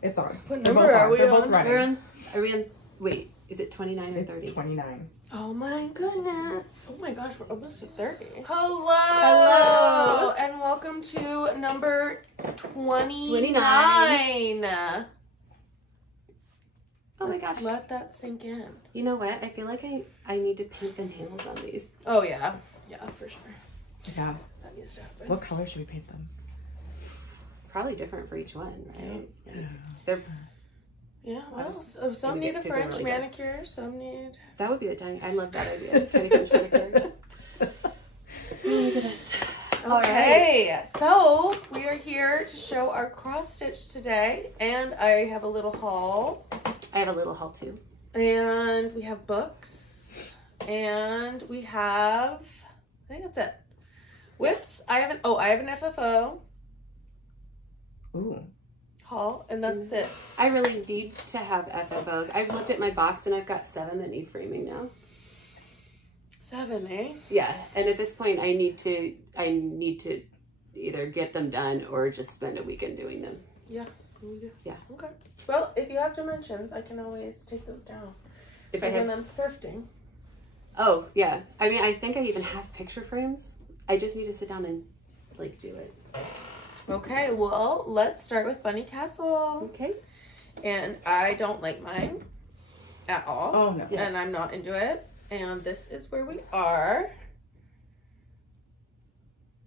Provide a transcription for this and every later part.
It's on. What They're number both are on. we They're on? both running. Are we on? Wait, is it 29 or 30? It's 29. Oh my goodness. Oh my gosh, we're almost to 30. Hello! Hello! And welcome to number 29. Oh my gosh. Let that sink in. You know what? I feel like I need to paint the nails on these. Oh yeah. Yeah, for sure. Yeah. That needs to happen. What color should we paint them? Probably different for each one, right? Yeah. They're Yeah, well, was so some gonna need get a Cedar French really good. manicure, some need... That would be the tiny. I love that idea. Tiny French manicure. Oh my goodness. Okay, so we are here to show our cross stitch today, and I have a little haul, I have a little haul too. and we have books, and we have, I think that's it. Whips, I have an FFO Ooh. haul, and that's it. I really need to have FFOs. I've looked at my box and I've got 7 that need framing now. 7, eh? Yeah, and at this point I need to either get them done or just spend a weekend doing them. Yeah, we do. Yeah. Okay. Well, if you have dimensions, I can always take those down. If I when have I'm thrifting. Oh, yeah. I mean, I think I even have picture frames. I just need to sit down and like do it. Okay, well, let's start with Bunny Castle. Okay. And I don't like mine at all. Oh, no. Yeah. And I'm not into it. And this is where we are.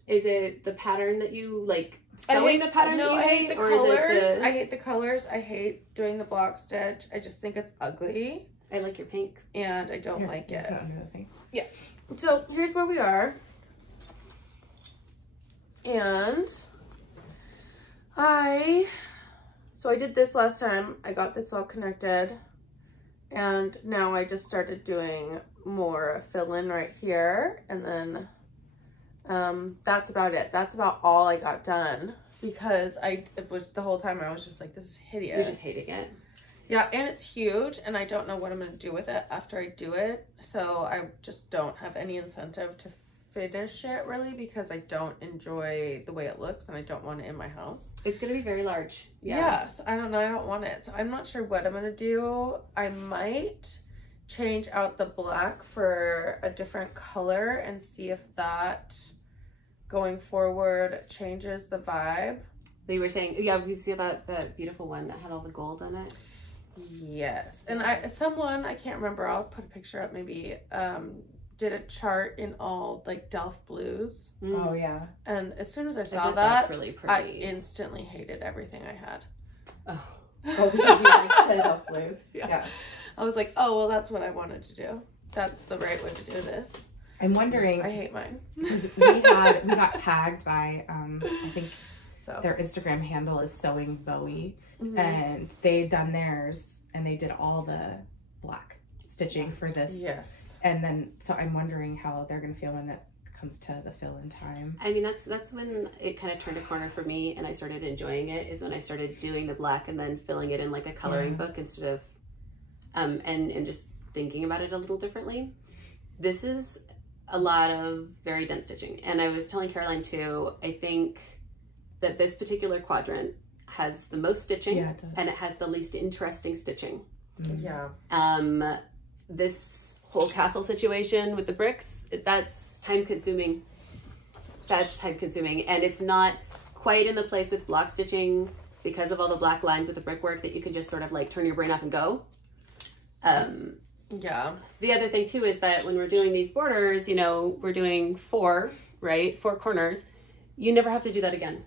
Is it the pattern that you like sewing the pattern that you I hate the or is colors. it the... I hate the colors. I hate doing the block stitch. I just think it's ugly. I like your pink. And I don't Here, like put it. it under the thing. Yeah. So here's where we are. And I did this last time. I got this all connected. And now I just started doing more fill-in right here. And then that's about it. That's about all I got done. Because it was the whole time I was just like, this is hideous. You're just hating it. Yeah, and it's huge, and I don't know what I'm going to do with it after I do it. So I just don't have any incentive to finish it, really, because I don't enjoy the way it looks, and I don't want it in my house. It's going to be very large. Yeah, so I don't know. I don't want it. So I'm not sure what I'm going to do. I might change out the black for a different color and see if that, going forward, changes the vibe. They were saying, yeah, we see that beautiful one that had all the gold on it. Yes, and someone, I can't remember, I'll put a picture up maybe, did a chart in all like Delft blues. Oh, yeah. And as soon as I I saw bet that, that's really pretty. I instantly hated everything I had. Oh. Oh, because you like the Delft blues. Yeah. I was like, oh, well, that's what I wanted to do. That's the right way to do this. I'm wondering, I hate mine. because we got tagged by, I think So their Instagram handle is Sewing Bowie, mhm. and they done theirs, and they did all the black stitching for this. Yes. And then, so I'm wondering how they're going to feel when it comes to the fill-in time. I mean, that's when it kind of turned a corner for me and I started enjoying it, is when I started doing the black and then filling it in like a coloring book instead of, and just thinking about it a little differently. This is a lot of very dense stitching. And I was telling Caroline too, I think that this particular quadrant has the most stitching, Yeah, it does. and it has the least interesting stitching. Yeah. This whole castle situation with the bricks, that's time consuming. That's time consuming. And it's not quite in the place with block stitching because of all the black lines with the brickwork that you can just sort of like turn your brain off and go. Yeah. The other thing too is that when we're doing these borders, you know, we're doing 4, right? 4 corners. You never have to do that again.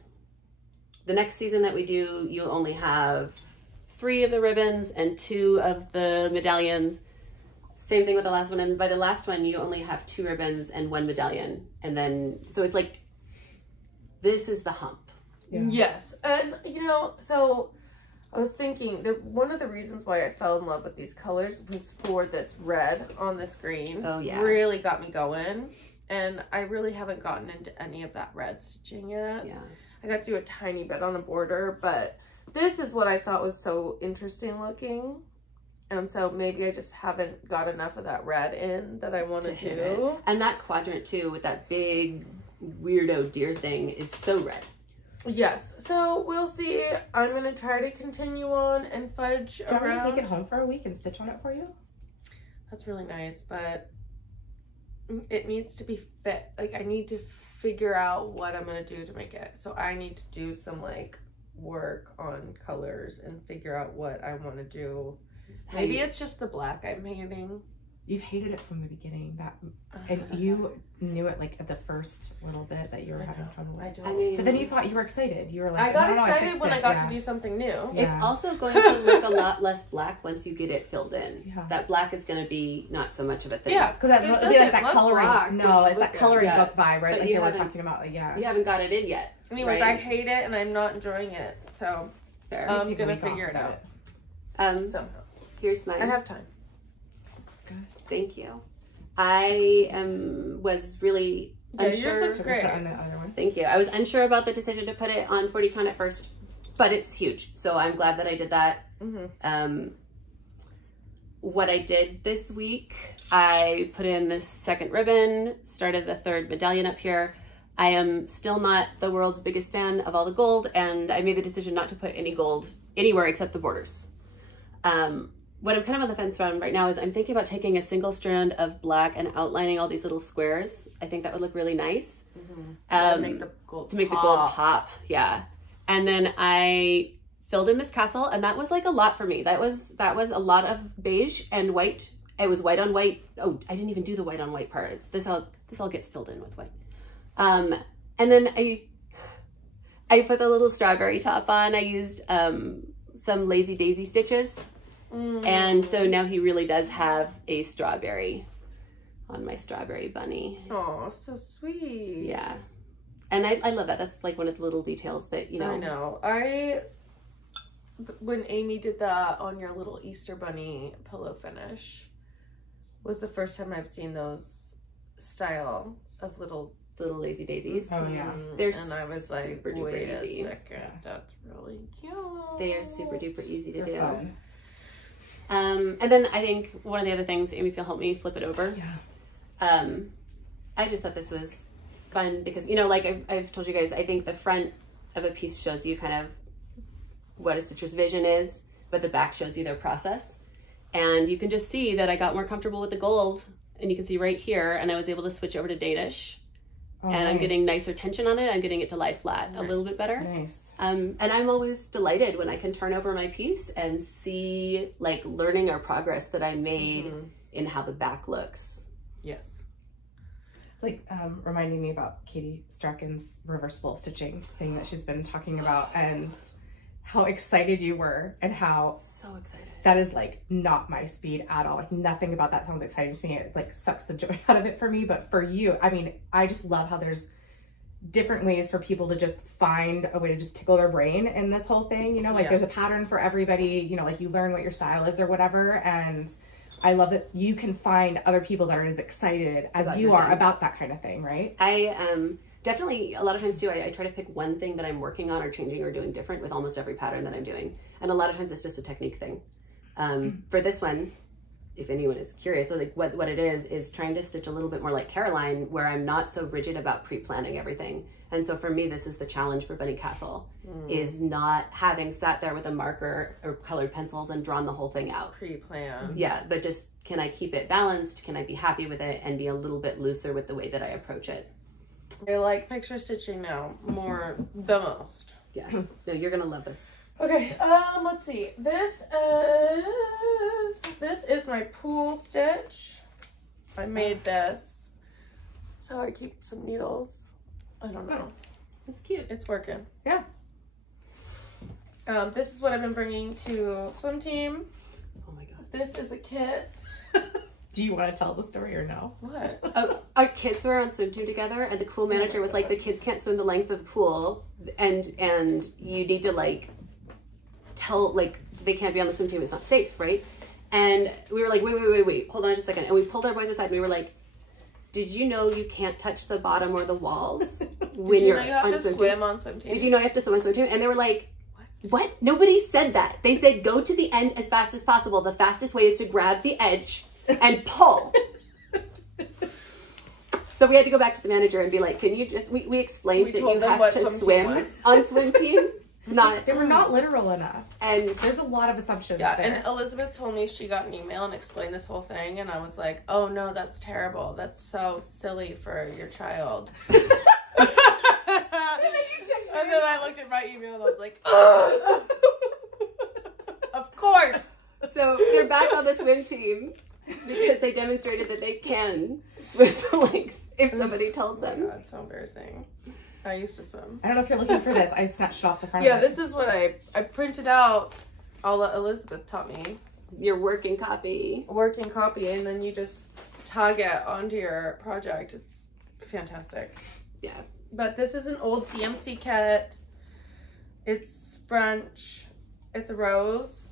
The next season that we do, you'll only have 3 of the ribbons and 2 of the medallions. Same thing with the last one. And by the last one, you only have 2 ribbons and 1 medallion. And then, so it's like, this is the hump. Yeah. Yes. And, you know, so I was thinking that one of the reasons why I fell in love with these colors was for this red on this green. Oh, yeah. Really got me going. And I really haven't gotten into any of that red stitching yet. Yeah. I got to do a tiny bit on a border, but this is what I thought was so interesting looking. And so maybe I just haven't got enough of that red in that I want to do. And that quadrant too, with that big weirdo deer thing, is so red. Yes. So we'll see. I'm going to try to continue on and fudge Do you want me around. to take it home for a week and stitch on it for you? That's really nice, but it needs to be fit. Like, I need to figure out what I'm going to do to make it. So I need to do some, like, work on colors and figure out what I want to do. Maybe it's just the black I'm hating. You've hated it from the beginning. And you knew it like at the first little bit that you were having trouble with. I mean, but then you thought you were excited. You were like, I got no, excited when I got to do something new. Yeah. It's also going to look a lot less black once you get it filled in. Yeah. That black is going to be not so much of a thing. Yeah, because it'll be like that coloring. No, it's that coloring yeah. book vibe, right? But Like you you were haven't- talking about. Like, yeah. You haven't got it in yet. Anyways, right? I hate it and I'm not enjoying it. So Fair. I'm Take a gonna week off figure it of out. So here's mine. I have time. That's good. Thank you. I was really unsure. yours looks So great. put it on the other one. Thank you. I was unsure about the decision to put it on 40 count at first, but it's huge. So I'm glad that I did that. Mm-hmm. What I did this week, I put in this second ribbon, started the third medallion up here. I am still not the world's biggest fan of all the gold, and I made the decision not to put any gold anywhere except the borders. What I'm kind of on the fence from right now is I'm thinking about taking a single strand of black and outlining all these little squares. I think that would look really nice. To make the gold the gold pop. Yeah. And then I filled in this castle, and that was like a lot for me. That was a lot of beige and white. It was white on white. Oh, I didn't even do the white on white part. This all gets filled in with white. And then I put the little strawberry top on. I used some Lazy Daisy stitches. And so now he really does have a strawberry on my strawberry bunny. Oh, so sweet. Yeah. And I love that. That's like one of the little details that, you know. I know. When Aimee did that on your little Easter bunny pillow finish was the first time I've seen those style of little Lazy daisies. Oh yeah. They're and I was like, super duper wait a easy. second, Yeah. that's really cute. They are super duper easy to They're do. fun. And then I think one of the other things, Aimee, if you'll help me flip it over. Yeah. I just thought this was fun because, you know, like I've told you guys, I think the front of a piece shows you kind of what a stitcher's vision is, but the back shows you their process. And you can just see that I got more comfortable with the gold, and you can see right here, and I was able to switch over to Danish. Oh, and I'm nice. getting nicer tension on it. I'm getting it to lie flat a little bit better. Nice. And I'm always delighted when I can turn over my piece and see like learning or progress that I made in how the back looks. Yes. It's like reminding me about Katie Strachan's reversible stitching thing that she's been talking about, and how excited you were, and how So excited. that is like not my speed at all. Like nothing about that sounds exciting to me. It like sucks the joy out of it for me. But for you, I mean, I just love how there's different ways for people to just find a way to just tickle their brain in this whole thing. You know, like there's a pattern for everybody, you know, like you learn what your style is or whatever. And I love that you can find other people that are as excited as About you your are thing. about that kind of thing, right? I definitely, a lot of times too, I try to pick one thing that I'm working on or changing or doing different with almost every pattern that I'm doing. And a lot of times it's just a technique thing. For this one, if anyone is curious, so like what it is trying to stitch a little bit more like Caroline, where I'm not so rigid about pre-planning everything. And so for me, this is the challenge for Bunny Castle, is not having sat there with a marker or colored pencils and drawn the whole thing out. Pre-plan. Yeah, but just, can I keep it balanced? Can I be happy with it and be a little bit looser with the way that I approach it? I like picture stitching now the most. Yeah, no, you're gonna love this. Okay, let's see. This is my pool stitch. I made this. So I keep some needles. I don't know. It's cute. It's working. Yeah. This is what I've been bringing to swim team. Oh my god. This is a kit. Do you want to tell the story or no? What? Our kids were on swim team together, and the pool manager was like, the kids can't swim the length of the pool, and you need to like tell, like, they can't be on the swim team, it's not safe, right? And we were like, wait, hold on just a second. And we pulled our boys aside and we were like, did you know you can't touch the bottom or the walls when you're on swim team? on swim team? Did you know you have to swim on swim team? And they were like, what? Nobody said that. They said go to the end as fast as possible. The fastest way is to grab the edge and pull. So So we had to go back to the manager and be like, can you just, we explained that you have to swim on swim team. They were not literal enough. And there's a lot of assumptions there. And Elizabeth told me she got an email and explained this whole thing, and I was like, oh no, that's terrible. That's so silly for your child. And then I looked at my email and I was like, of course. So they're back on the swim team because they demonstrated that they can swim the length if somebody tells them. Oh my God, it's so embarrassing. I used to swim. I don't know if you're looking for this. I snatched it off the front. Yeah, this is what I printed out. All that Elizabeth taught me. Your working copy. Working copy, and then you just tag it onto your project. It's fantastic. Yeah. But this is an old DMC kit. It's French. It's a rose.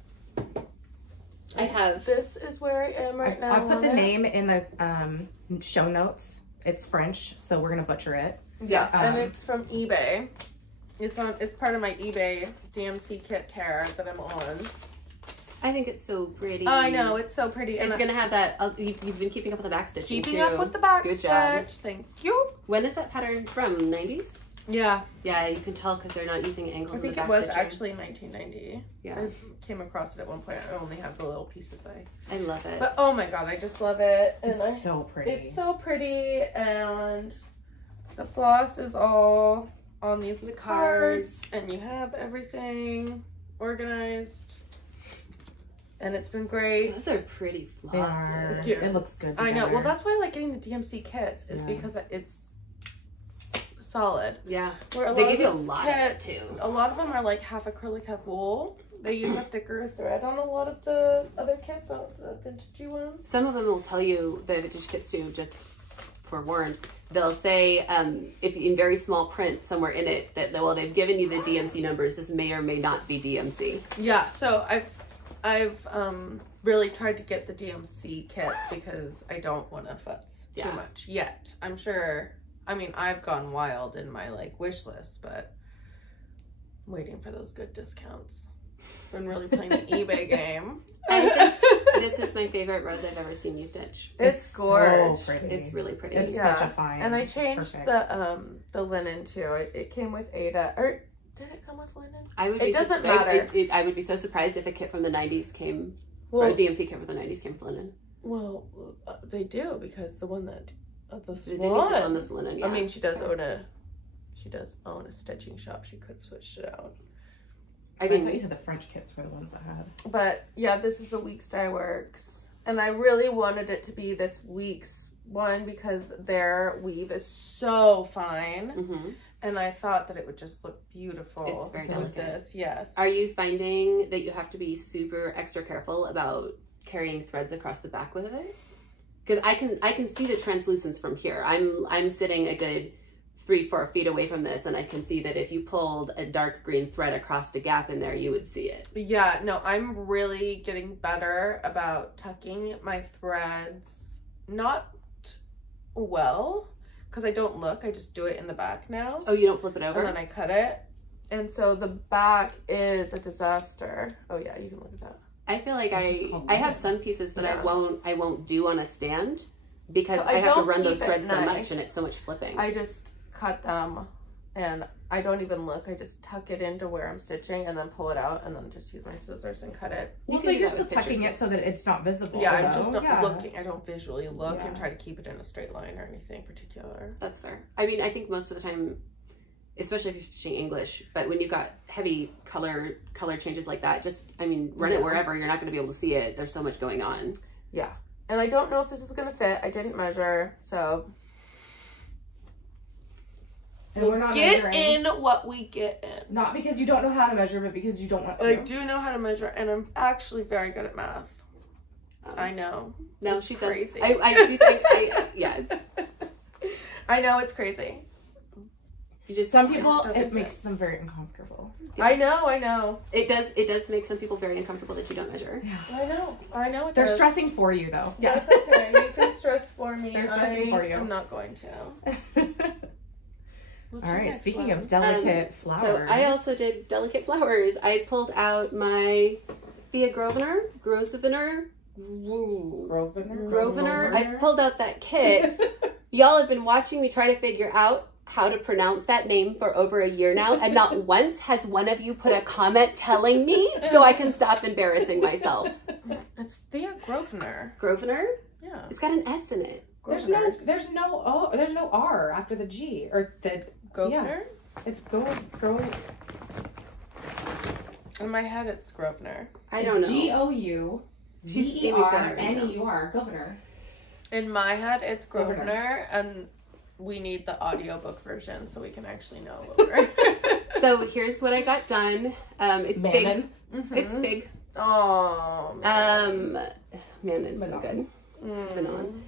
I have. This is where I am right now. I put the name in the show notes. It's French, so we're gonna butcher it. Yeah, and it's from eBay. It's part of my eBay DMC kit tear that I'm on. I think it's so pretty. Oh, I know, it's so pretty. It's gonna have that. You've been keeping up with the back stitching. Keeping up with the back Good stitch. job. Thank you. When is that pattern from? 90s? Yeah. Yeah, you can tell because they're not using angles. I think in the it back was stitching. actually 1990. Yeah. I came across it at one point. I only have the little pieces. I love it. But oh my God, I just love it. And It's so pretty. It's so pretty, and the floss is all on these cards, and you have everything organized, and it's been great. Those are pretty They are. flosses. It looks good. I know. together. Well, that's why I like getting the DMC kits, is because it's solid. Yeah. Where a They lot give you a of these lot of it, kits, too. a lot of them are like half acrylic, half wool. They use a thicker thread on a lot of the other kits, on the vintagey ones. Some of them will tell you, the vintage kits too, just forewarned, they'll say, if in very small print somewhere in it, that, well, they've given you the DMC numbers, this may or may not be DMC. Yeah, so I've really tried to get the DMC kits because I don't want to futz too much yet. I'm sure, I mean, I've gone wild in my like wish list, but I'm waiting for those good discounts. Been really playing the eBay game. I think this is my favorite rose I've ever seen you stitch. It's gorgeous. So pretty. It's really pretty. It's such a find. And I It's changed perfect. the linen too. It came with Ada, or did it come with linen? I would It be doesn't matter. I would be so surprised if a kit from the 90s came, Well, or a DMC kit from the 90s came with linen. Well, they do, because the one that the The Swans. Denise is on this linen, yeah. I mean, she does own a stitching shop. She could have switched it out. I thought you said the French kits were the ones that had. But yeah, this is a Weeks Dye Works, and I really wanted it to be this Weeks one because their weave is so fine, and I thought that it would just look beautiful. It's very with delicate. this. Yes. Are you finding that you have to be super extra careful about carrying threads across the back with it? Because I can see the translucence from here. I'm sitting a good 3-4 feet away from this, and I can see that if you pulled a dark green thread across the gap in there, you would see it. Yeah, no, I'm really getting better about tucking my threads. Not well, because I don't look. I just do it in the back now. Oh, you don't flip it over? And then I cut it. And so the back is a disaster. Oh yeah, you can look at that. I feel like I have some pieces that I won't do on a stand because So I have to don't run those keep it threads so nice. much, and it's so much flipping. I just cut them, and I don't even look. I just tuck it into where I'm stitching and then pull it out and then just use my scissors and cut it. Well, so you're still tucking it so that it's not visible. Yeah, I'm though. just not looking. I don't visually look and Yeah. try to keep it in a straight line or anything particular. That's fair. I mean, I think most of the time, especially if you're stitching English, but when you've got heavy color changes like that, just, I mean, run it wherever. You're not going to be able to see it. There's so much going on. Yeah. And I don't know if this is going to fit. I didn't measure, so And we're not get measuring. in what we get in. Not because you don't know how to measure, but because you don't want to. I do know how to measure, and I'm actually very good at math. I know. No, It's she says, crazy. I do think, yeah. I know, it's crazy. You just, Some people, don't it think makes them very uncomfortable. I know. it does make some people very uncomfortable that you don't measure. I know it They're does. stressing for you, though. That's okay. You can stress for me. They're stressing for you. I'm not going to. What's All your right, next speaking one? of delicate flowers. So I also did delicate flowers. I pulled out my Thea Grosvenor. I pulled out that kit Y'all have been watching me try to figure out how to pronounce that name for over a year now, and not once has one of you put a comment telling me so I can stop embarrassing myself. It's Thea Gouverneur. Gouverneur? Yeah. It's got an S in it. There's no R after the G or the Gouverneur? Yeah. It's go. In my head, it's Gouverneur. I don't know. Gouverneur. Gouverneur. In my head, it's Gouverneur, and we need the audiobook version so we can actually know what we're... So here's what I got done. It's big. Mm-hmm. It's big. Oh, man. It's so good.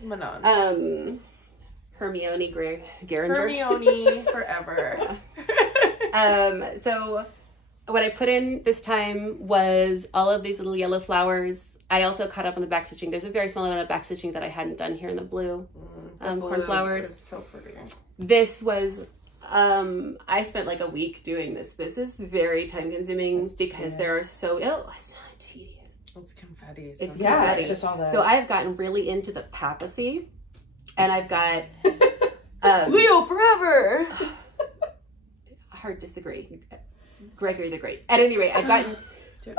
Manon. Hermione Garinger. Hermione forever. So what I put in this time was all of these little yellow flowers. I also caught up on the back stitching. There's a very small amount of back stitching that I hadn't done here in the blue. Cornflowers. It's so pretty. This was, I spent like a week doing this. This is very time consuming because there are so, it's not tedious. It's confetti. It's confetti. It's just all that. So I have gotten really into the papacy, and I've got Leo forever. Hard disagree. Gregory the Great. At any rate, I've gotten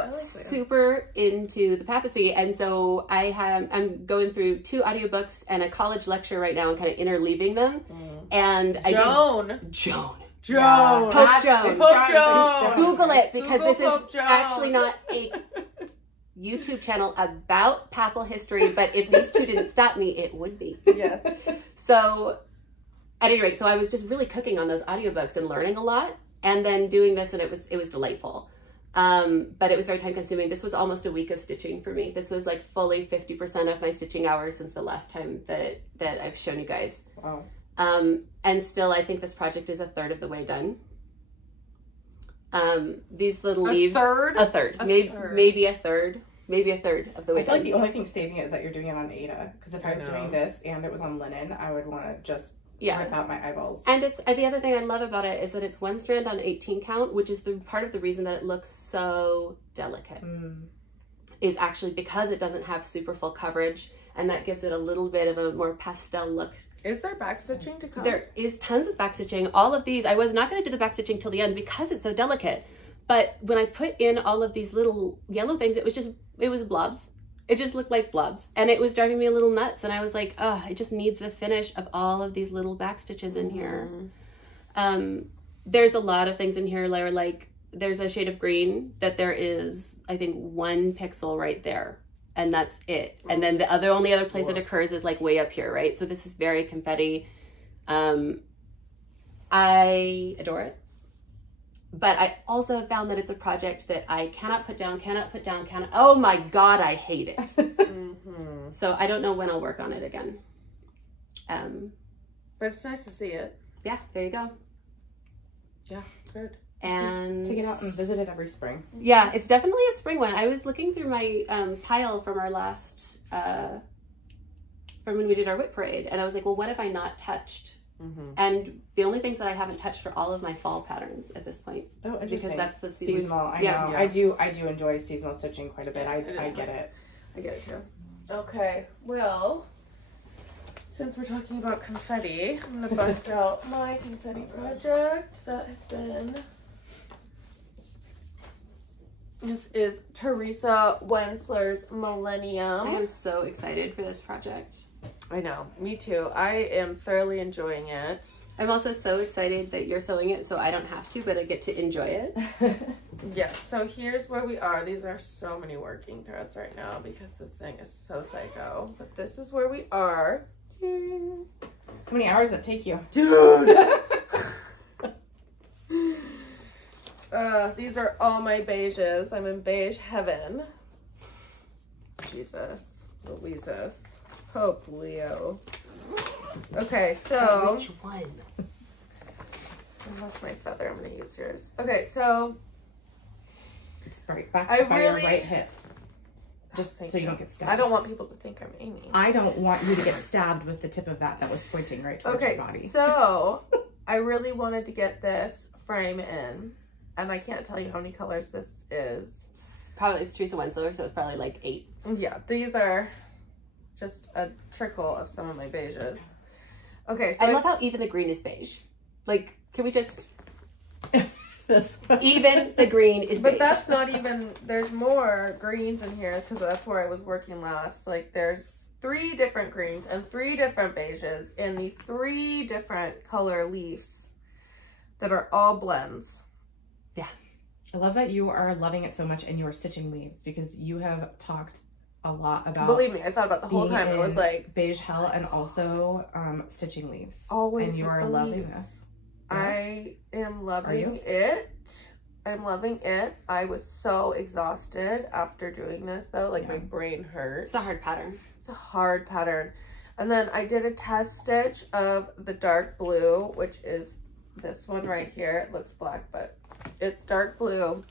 super into the papacy, and so I'm going through 2 audiobooks and a college lecture right now and kind of interleaving them. And Joan. Pope Jones. Google it, because Google this is actually not a YouTube channel about papal history, but if these 2 didn't stop me, it would be. Yes. So at any rate, so I was just really cooking on those audiobooks and learning a lot, and then doing this, and it was delightful. But it was very time consuming. This was almost a week of stitching for me. This was like fully 50% of my stitching hours since the last time that I've shown you guys. Wow. And still, I think this project is a third of the way done. These little leaves. A third. Maybe a third of the way I feel like the only thing saving it is that you're doing it on Ada. Because if I was doing this and it was on linen, I would want to just rip out my eyeballs. And it's the other thing I love about it is that it's 1 strand on 18 count, which is the part of the reason that it looks so delicate. Is actually because it doesn't have super full coverage, and that gives it a little bit of a more pastel look. Is there backstitching to come? There is tons of backstitching. All of these, I was not going to do the backstitching till the end because it's so delicate. But when I put in all of these little yellow things, it was blobs. It just looked like blobs. And it was driving me a little nuts. And I was like, oh, it just needs the finish of all of these little back stitches in here. There's a lot of things in here that are like, there's a shade of green that there is, I think, 1 pixel right there. And that's it. And then the only other place it occurs is like way up here, right? So this is very confetti. I adore it. But I also have found that it's a project that I cannot put down, oh my God, I hate it. So I don't know when I'll work on it again. But it's nice to see it. Yeah, there you go. Yeah, good. And take it out and visit it every spring. Yeah, it's definitely a spring one. I was looking through my pile from our last, from when we did our whip parade, and I was like, well, what have I not touched? And the only things that I haven't touched are all of my fall patterns at this point. Oh, interesting. Because that's the seasonal. I know. I do enjoy seasonal stitching quite a bit. I get it. I get it too. Okay, well, since we're talking about confetti, I'm gonna bust out my confetti project that has been. This is Teresa Wentzler's Millennium. I am so excited for this project. I know, me too. I am thoroughly enjoying it. I'm also so excited that you're sewing it so I don't have to, but I get to enjoy it. Yes, so here's where we are. These are so many working threads right now because this thing is so psycho. But this is where we are. How many hours does that take you? Dude! These are all my beiges. I'm in beige heaven. Jesus. Louises. Pope Leo. Okay, so... Which one? I lost my feather. I'm going to use yours. Okay, so... It's right back I by really... your right hip. Just so you don't get stabbed. I don't want people to think I'm Aimee. I don't want you to get stabbed with the tip of that was pointing right towards your body. Okay, so I really wanted to get this frame in. And I can't tell you how many colors this is. It's Teresa Wentzler, so it's probably like 8. Yeah, these are just a trickle of some of my beiges. Okay, so I love how even the green is beige. Like, can we just... That's Even the green is beige. But that's not even, there's more greens in here because that's where I was working last. Like there's 3 different greens and 3 different beiges in these 3 different color leaves that are all blends. Yeah. I love that you are loving it so much and you are stitching leaves because you have talked a lot about. Believe me, I thought about the whole time. It was like beige hell and also stitching leaves. always. And you are loving leaves. this. Yeah. I am loving it. I'm loving it. I was so exhausted after doing this though. Like my brain hurt. It's a hard pattern. It's a hard pattern. And then I did a test stitch of the dark blue, which is this one right here. It looks black, but it's dark blue.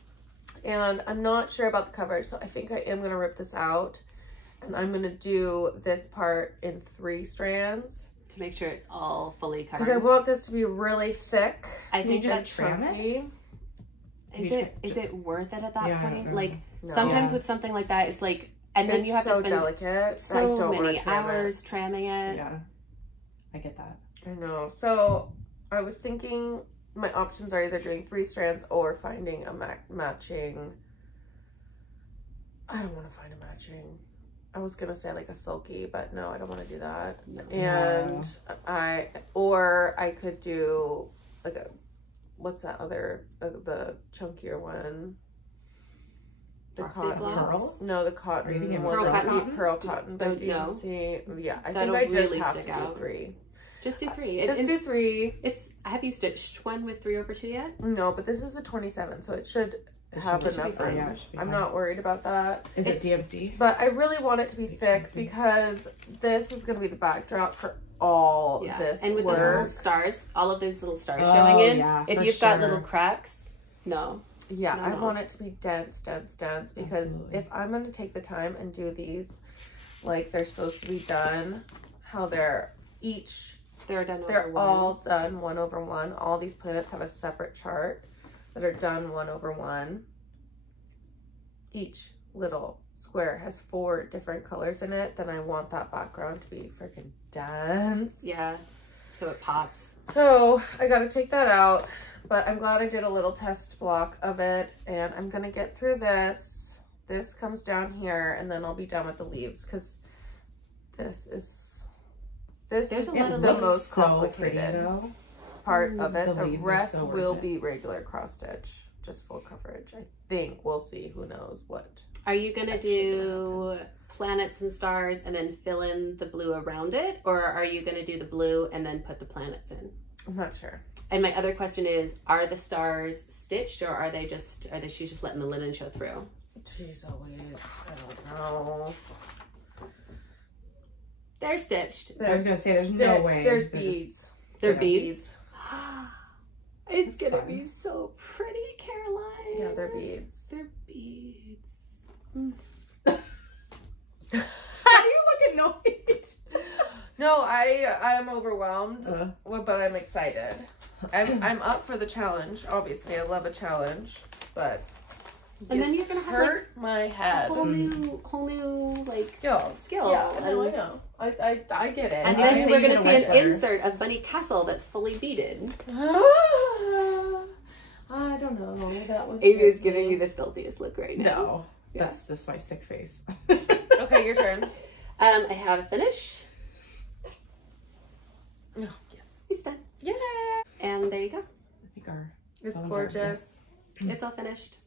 And I'm not sure about the coverage, so I think I am going to rip this out. And I'm going to do this part in 3 strands. To make sure it's all fully covered. Because I want this to be really thick. I think just that's trim it? Is it worth it at that point? Like No. sometimes with something like that, it's like, and then It's you have so to spend delicate. I so don't many wanna trim hours tramming it. Yeah. I get that. I know. So I was thinking my options are either doing 3 strands or finding a matching. I don't want to find a matching. I was gonna say like a sulky, but no, I don't want to do that. And I could do like a, what's that other the chunkier one? The Proxy floss? Pearl? No, the cotton. Are you thinking one, pearl the cotton? deep pearl cotton by No. DMC. Yeah, I That'll think I just really have stick to out. do 3. Just do 3. Just do 3. Have you stitched one with 3/2 yet? No, but this is a 27, so it should have should be enough fine. room. Yeah, it should be I'm fine. not worried about that. Is it DMC? But I really want it to be thick because this is going to be the backdrop for all this and with work. those little stars, all of those little stars Oh, showing in. yeah, if for you've got sure. little cracks, no. Yeah, No, I no. want it to be dense, dense, dense because Absolutely. if I'm going to take the time and do these like they're supposed to be done, how they're They're done over they're one. all done 1/1. All these planets have a separate chart that are done 1/1. Each little square has 4 different colors in it. Then I want that background to be freaking dense. Yes. So it pops. So I got to take that out, but I'm glad I did a little test block of it, and I'm gonna get through this. This comes down here, and then I'll be done with the leaves because this is There's a lot the of most looks so complicated pretty though. part of it. The The leaves are rest so worth will it. be regular cross stitch, just full coverage. I think we'll see. Who knows what? Are you gonna actually do planets and stars and then fill in the blue around it, or are you gonna do the blue and then put the planets in? I'm not sure. And my other question is, are the stars stitched, or are they she's just letting the linen show through? Jeez Louise, I don't know. They're stitched. I was gonna say there's no way. There's they're beads. They're Yeah, beads. It's That's gonna fun. be so pretty, Caroline. Yeah, they're beads. They're beads. Why do you look annoyed? No, I'm overwhelmed, Uh. but I'm excited. I'm up for the challenge. Obviously, I love a challenge, but And then it's you're gonna have hurt my head. whole new like Skills. skill. Yeah, I know. and- I get it. And I then say we're you gonna get a see an Wentzler. insert of Bunny Castle that's fully beaded. I don't know. That was. Amy is giving you the filthiest look right now. No, that's just my sick face. Okay, your turn. I have a finish. Oh, yes. It's done. Yeah. And there you go. I think our It's phones are gorgeous. It's all finished.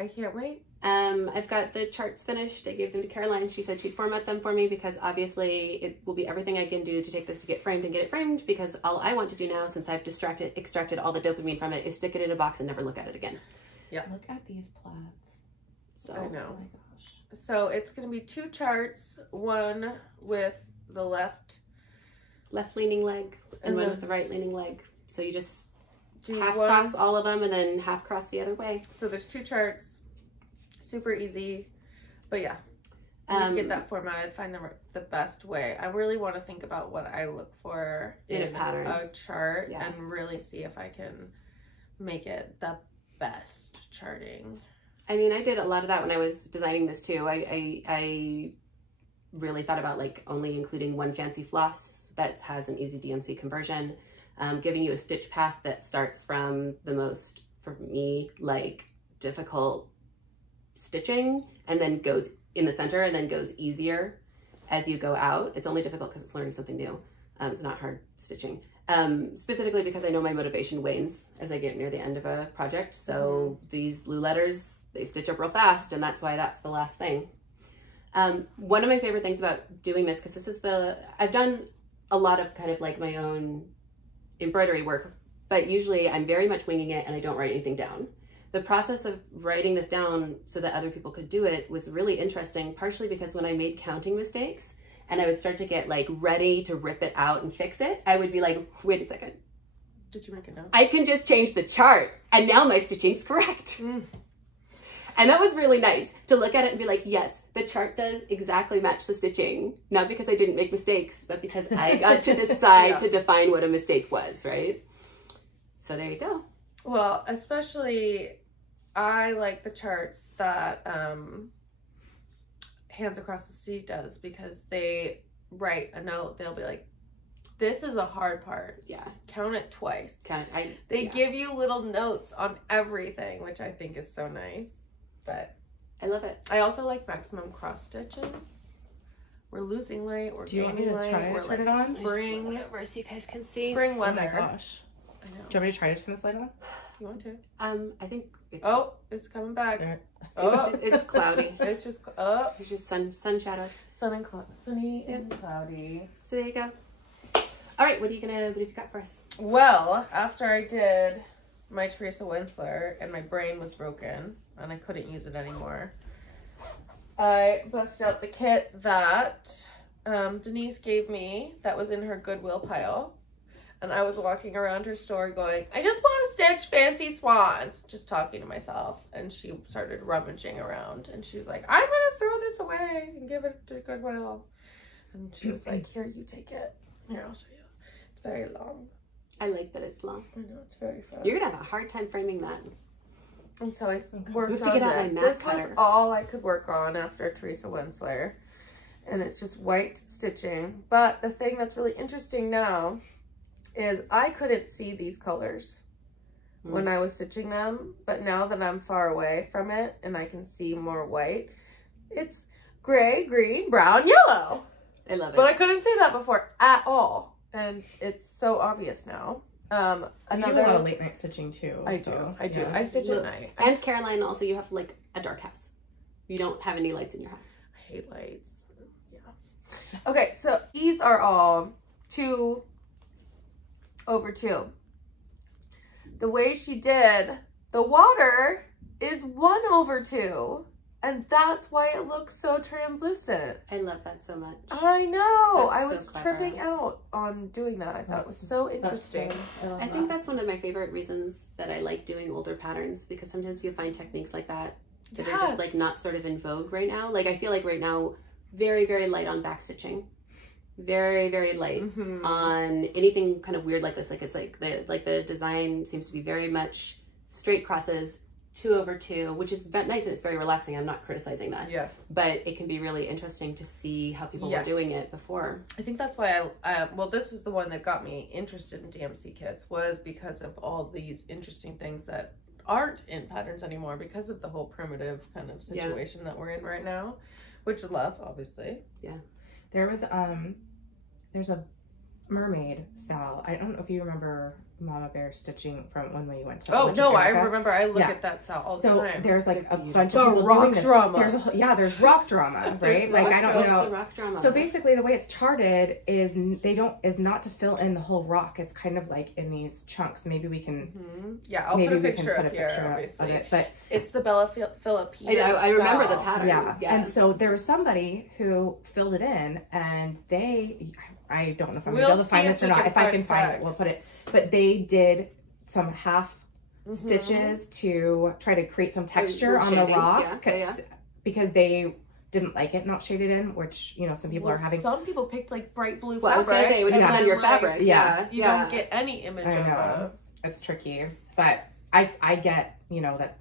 I can't wait. I've got the charts finished. I gave them to Caroline. She said she'd format them for me because obviously it will be everything I can do to take this to get framed and get it framed, because all I want to do now, since I've extracted all the dopamine from it, is stick it in a box and never look at it again. Yeah. Look at these plaids. So I Oh know. my gosh. So it's gonna be 2 charts. One with the left. left leaning leg and And one then- with the right leaning leg. So you just Do half one. cross all of them and then half cross the other way. So there's 2 charts. Super easy. But yeah. I need to get that formatted, find the best way. I really want to think about what I look for In a pattern. a chart, Yeah. and really see if I can make it the best charting. I mean, I did a lot of that when I was designing this too. I really thought about like only including one fancy floss that has an easy DMC conversion, giving you a stitch path that starts from the most, for me, like difficult stitching and then goes in the center and then goes easier as you go out. It's only difficult because it's learning something new. It's not hard stitching. Specifically because I know my motivation wanes as I get near the end of a project. So these blue letters, they stitch up real fast, and that's why that's the last thing. One of my favorite things about doing this, because this is I've done a lot of kind of like my own embroidery work, but usually I'm very much winging it and I don't write anything down. The process of writing this down so that other people could do it was really interesting, partially because when I made counting mistakes and I would start to get like ready to rip it out and fix it, I would be like, wait a second. Did you make it down? I can just change the chart and now my stitching's correct. And that was really nice to look at it and be like, yes, the chart does exactly match the stitching. Not because I didn't make mistakes, but because I got to decide to define what a mistake was, right? So there you go. Well, especially I like the charts that Hands Across the Sea does, because they write a note. They'll be like, this is a hard part. Yeah. Count it twice. They give you little notes on everything, which I think is so nice. But I love it. I also like maximum cross stitches. We're losing light. We're gaining light. We're turn it on? Spring. Over so you guys can see. Spring Oh weather. my gosh. I know. Do you want me to try to turn this light on? You want to? I think it's It's coming back. it's cloudy. It's just It's just sun shadows. Sunny and cloudy. So there you go. All right, what have you got for us? Well, after I did my Teresa Wentzler and my brain was broken and I couldn't use it anymore, I busted out the kit that Denise gave me that was in her Goodwill pile. And I was walking around her store going, I just want to stitch fancy swans, just talking to myself. And she started rummaging around and she was like, I'm going to throw this away and give it to Goodwill. And she was like, here, you take it. Here, I'll show you. It's very long. I like that it's long. I know, it's very fun. You're going to have a hard time framing that. And so I worked to on get out this. my mat This cutter. was all I could work on after Teresa Wentzler. And it's just white stitching. But the thing that's really interesting now is I couldn't see these colors when I was stitching them. But now that I'm far away from it and I can see more white, it's gray, green, brown, yellow. I love it. But I couldn't see that before at all. And it's so obvious now. You do a lot of late night stitching too. I do. I stitch at night. And Caroline, also you have like a dark house. You don't have any lights in your house. I hate lights. Yeah. Okay, so these are all 2 over 2. The way she did the water is 1 over 2. And that's why it looks so translucent. I love that so much. I know. That's I so was clever. tripping out on doing that. I thought it was so interesting. I think that's one of my favorite reasons that I like doing older patterns, because sometimes you find techniques like that that are just like not sort of in vogue right now. Like I feel like right now, very, very light on backstitching. Very, very light on anything kind of weird like this. Like it's like the design seems to be very much straight crosses, 2 over 2, which is nice and it's very relaxing. I'm not criticizing that. Yeah. But it can be really interesting to see how people were doing it before. I think that's why well, this is the one that got me interested in DMC kits, was because of all these interesting things that aren't in patterns anymore because of the whole primitive kind of situation that we're in right now, which I love, obviously. Yeah. There was there's a mermaid style. I don't know if you remember Mama Bear stitching from when we went to no, I remember. I look at that style all the time. So there's like a bunch of people doing this. There's rock drama, right? Like I don't know. The rock drama. So basically, the way it's charted is not to fill in the whole rock. It's kind of like in these chunks. Maybe we can. Yeah, I'll put a picture up here, obviously. Of it, but it's the Bella Filipina. I remember the pattern. Yeah, and so there was somebody who filled it in, and I don't know if I'm gonna be able to find this or not. If I can find it, we'll put it. But they did some half stitches to try to create some texture on the rock because they didn't like it not shaded in, which, you know, some people are having. Some people picked like bright blue fabric. Well, I was going to say, when you put on your fabric. You don't get any image of it. It's tricky. But I get, you know, that,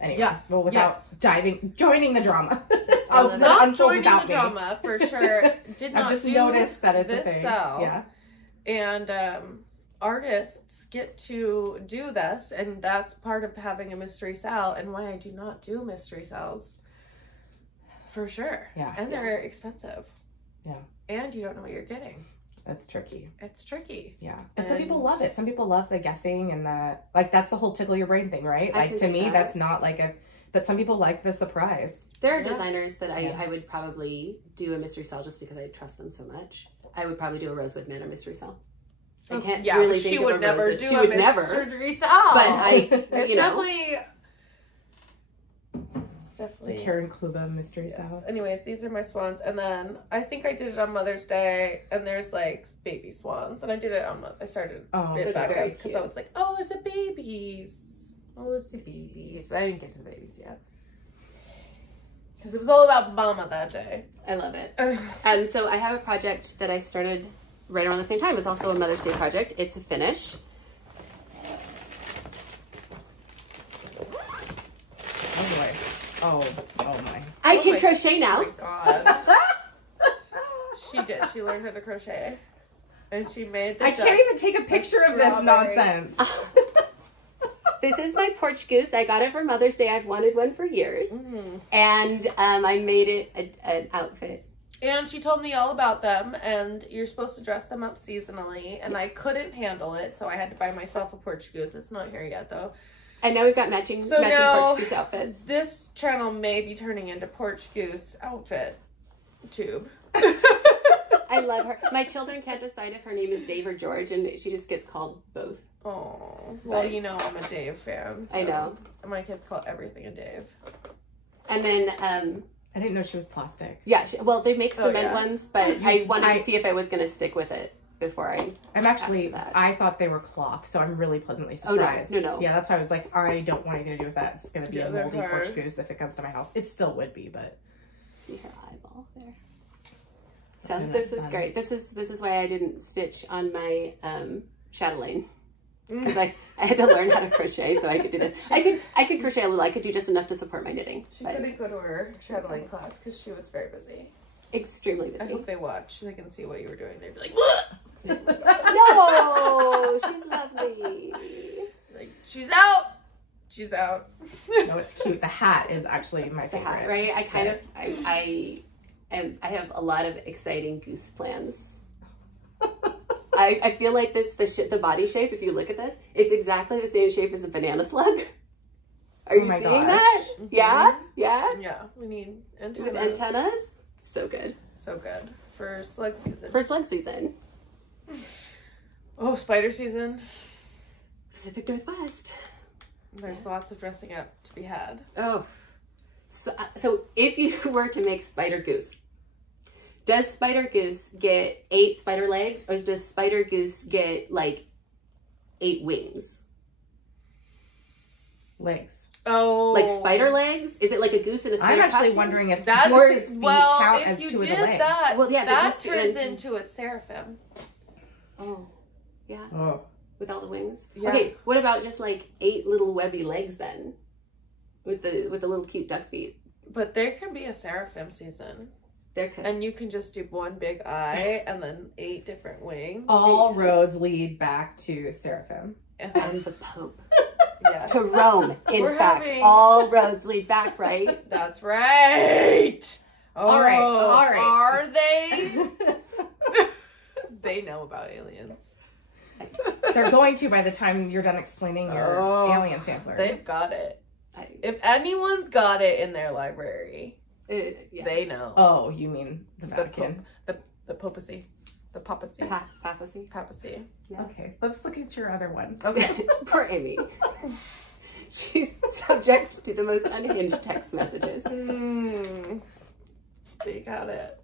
anyway. Well, without joining the drama. Oh, It's it's not unfold joining without the me. drama for sure. Did not I've just do noticed that it's a this thing. sell. Yeah. And artists get to do this, and that's part of having a mystery sell, and why I do not do mystery sells. For sure. Yeah. And they're expensive. Yeah. And you don't know what you're getting. That's tricky. It's tricky. Yeah. But some people love it. Some people love the guessing and the, like, that's the whole tickle your brain thing, right? Like, to me, that's not like a, but some people like the surprise. There are designers that I would probably do a mystery sell just because I trust them so much. I would probably do a Rosewood Manor mystery sell. I can't really think of a Rosewood. She would never do a mystery sell. But I, it's you know. Definitely. The Karen Kluba mystery sell. Anyways, these are my swans. And then I think I did it on Mother's Day, and there's like baby swans. And I did it on, I started it back up because I was like, oh, it's the babies. Oh, it's the babies. But I didn't get to the babies yet. Because it was all about mama that day. I love it. So I have a project that I started right around the same time. It's also a Mother's Day project. It's a finish. Oh boy. Oh my. I can crochet now. Oh my god. She did. She learned how to crochet. And she made the I can't even take a picture of this nonsense. This is my porch goose. I got it for Mother's Day. I've wanted one for years. Mm. And I made it an outfit. And she told me all about them, and you're supposed to dress them up seasonally, and I couldn't handle it, so I had to buy myself a porch goose. It's not here yet, though. And now we've got matching now, porch goose outfits. This channel may be turning into porch goose outfit tube. I love her. My children can't decide if her name is Dave or George, and she just gets called both. Oh, well, you know I'm a Dave fan. So I know. My kids call everything a Dave. And then, I didn't know she was plastic. yeah, well, they make cement ones, but I wanted to see if I was going to stick with it before I'm actually, I thought they were cloth, so I'm really pleasantly surprised. Oh, no. Yeah, that's why I was like, I don't want anything to do with that. It's going to be a moldy porch goose if it comes to my house. It still would be, but. See her eyeball there. So this is great. This is why I didn't stitch on my chatelaine. Because I had to learn how to crochet so I could do this. I could crochet a little. I could do just enough to support my knitting. She couldn't go to her chatelaine class because she was very busy. Extremely busy. I hope they watch. They can see what you were doing. They'd be like, no, she's lovely. Like, she's out. She's out. No, it's cute. The hat is actually my favorite. The hat, right? I have a lot of exciting goose plans. I feel like the body shape, if you look at this, it's exactly the same shape as a banana slug. Are you seeing that? Mm-hmm. Yeah? Yeah? Yeah, we need antennas. With antennas? So good. So good. For slug season. For slug season. Oh, spider season. Pacific Northwest. There's lots of dressing up to be had. Oh. So if you were to make Spider Goose, does Spider Goose get 8 spider legs, or does Spider Goose get like 8 wings? Legs. Oh. Like spider legs? Is it like a goose in a spider I'm actually costume? wondering if that's horse's feet count as if 2 you of the did legs. that, Well, yeah, that turns into a seraphim. Oh, yeah. Oh. With all the wings. Yeah. Okay, what about just like 8 little webby legs then, with the little cute duck feet? But there can be a seraphim season. There could. And you can just do one big eye and then 8 different wings. All roads lead back to Seraphim. And the Pope. Yeah. To Rome, in We're fact. having- All roads lead back, right? That's right. All right. Are they? They know about aliens. They're going to by the time you're done explaining your alien sampler. They've got it. If anyone's got it in their library, Yeah. they know. Oh, you mean the Vatican? The papacy. The papacy. Papacy. Papacy. Yeah. Okay, let's look at your other one. Okay. Poor Aimee. She's subject to the most unhinged text messages. They got it.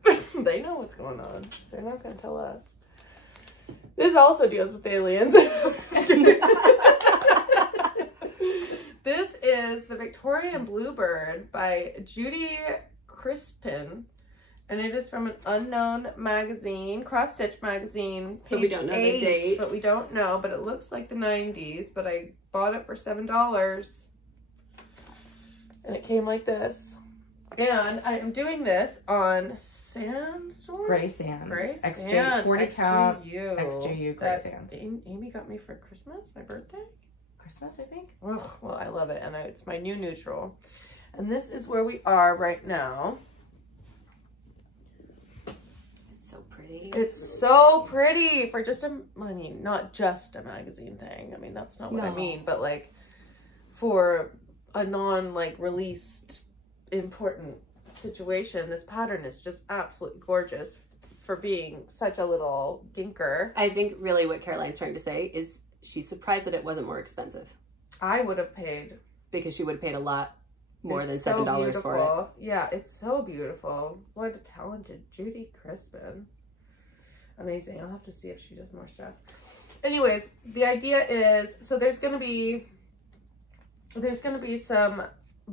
They know what's going on. They're not going to tell us. This also deals with aliens. This is the Victorian Bluebird by Judy Chrispens, and it is from an unknown magazine, Cross Stitch magazine, page But we don't know 8, the date. but we don't know, but it looks like the 90s, but I bought it for $7, and it came like this. And I am doing this on sandstorm? Gray sand. Gray XJ, sand. 40 count. XJU. XJU gray sand. Aimee got me for Christmas, my birthday. Christmas, I think. Oh, well, I love it. And it's my new neutral. And this is where we are right now. It's so pretty. It's so pretty for just I mean, not just a magazine thing. I mean, that's not what I mean. But like for a like released important situation, this pattern is just absolutely gorgeous for being such a little dinker. I think really what Caroline's trying to say is she's surprised that it wasn't more expensive. I would have paid. Because she would have paid a lot more than so $7 for it. Yeah, it's so beautiful. What a talented Judy Chrispens. Amazing. I'll have to see if she does more stuff. Anyways, the idea is, so there's gonna be some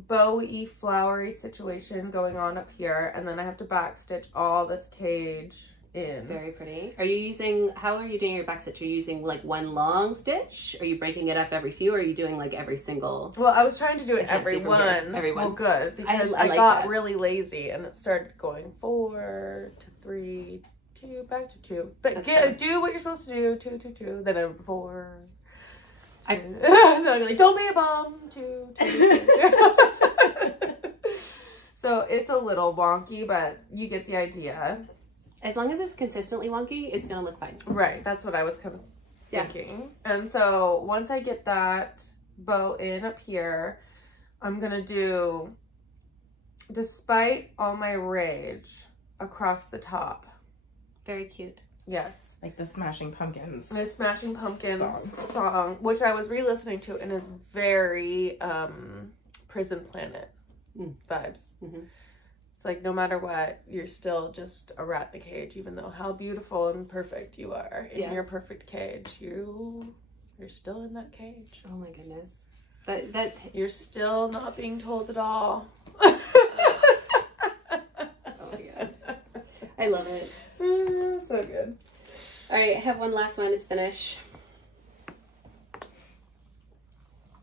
bowy, flowery situation going on up here, and then I have to backstitch all this cage in. Very pretty. How are you doing your back stitch? Are you using like one long stitch? Are you breaking it up every few, or are you doing like every single? Well, I was trying to do it every one. Every one. Well, good, because I I like got that. really lazy and it started going 4 to 3, 2, back to 2. But do what you're supposed to do, 2, 2, 2, then I'm 4. Then I'm like, don't be a bum, 2, 2, 2. So it's a little wonky, but you get the idea. As long as it's consistently wonky, it's gonna look fine. Right, that's what I was kind of thinking. And so once I get that bow in up here, I'm gonna do, despite all my rage, across the top. Very cute. Yes. Like the Smashing Pumpkins. The Smashing Pumpkins song, which I was re-listening to and is very Prison Planet vibes. Mm-hmm. It's like no matter what, you're still just a rat in a cage, even though how beautiful and perfect you are in your perfect cage. You're still in that cage. Oh my goodness. That You're still not being told at all. Oh my god. I love it. So good. All right, I have one last one. It's finished.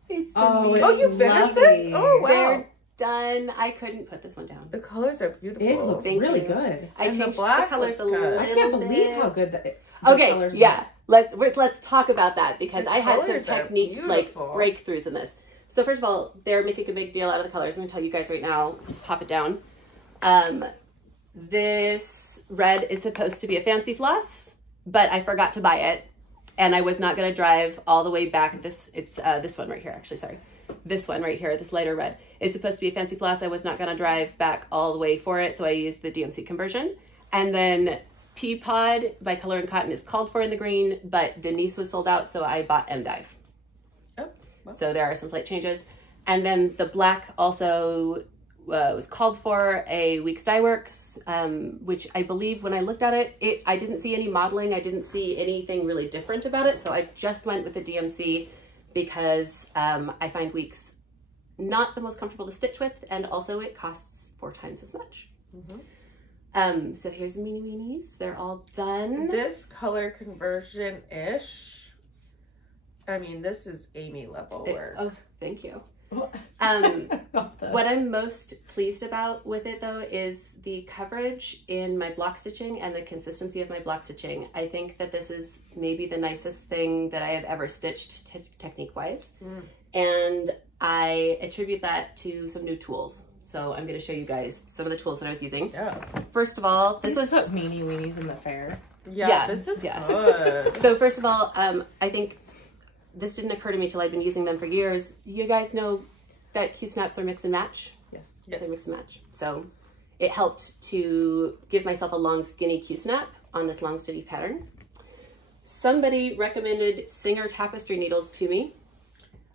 You finished this? Oh wow. They're done. I couldn't put this one down. The colors are beautiful. It looks really good. I And the changed black the colors a looks little good. I can't bit. believe how good the Okay, colors yeah. Let's talk about that because The I had some colors are technique like beautiful. breakthroughs in this. So first of all, they're making a big deal out of the colors. I'm gonna tell you guys right now. Let's pop it down. This red is supposed to be a fancy floss, but I forgot to buy it, and I was not gonna drive all the way back. This one right here. Actually, sorry, this one right here. This lighter red is supposed to be a fancy floss. I was not gonna drive back all the way for it, so I used the DMC conversion, and then Pea Pod by Color and Cotton is called for in the green, but Denise was sold out, so I bought Endive. Oh, well. So there are some slight changes. And then the black also was called for, a Weeks Dye Works, which I believe when I looked at it, I didn't see any modeling. I didn't see anything really different about it. So I just went with the DMC because I find Weeks not the most comfortable to stitch with, and also it costs 4 times as much. Mm-hmm. So here's the Meanie Weanies. They're all done. This color conversion-ish, I mean, this is Aimee level work. Oh, thank you. What I'm most pleased about with it though is the coverage in my block stitching and the consistency of my block stitching. I think that this is maybe the nicest thing that I have ever stitched technique wise. And I attribute that to some new tools. So I'm going to show you guys some of the tools that I was using. Yeah. First of all, this This was put Meanie Weanies in the fair. Yeah, this is good. So first of all, I think this didn't occur to me till I've been using them for years. You guys know that Q-snaps are mix and match? Yes. They mix and match. So it helped to give myself a long skinny Q-snap on this long skinny pattern. Somebody recommended Singer tapestry needles to me.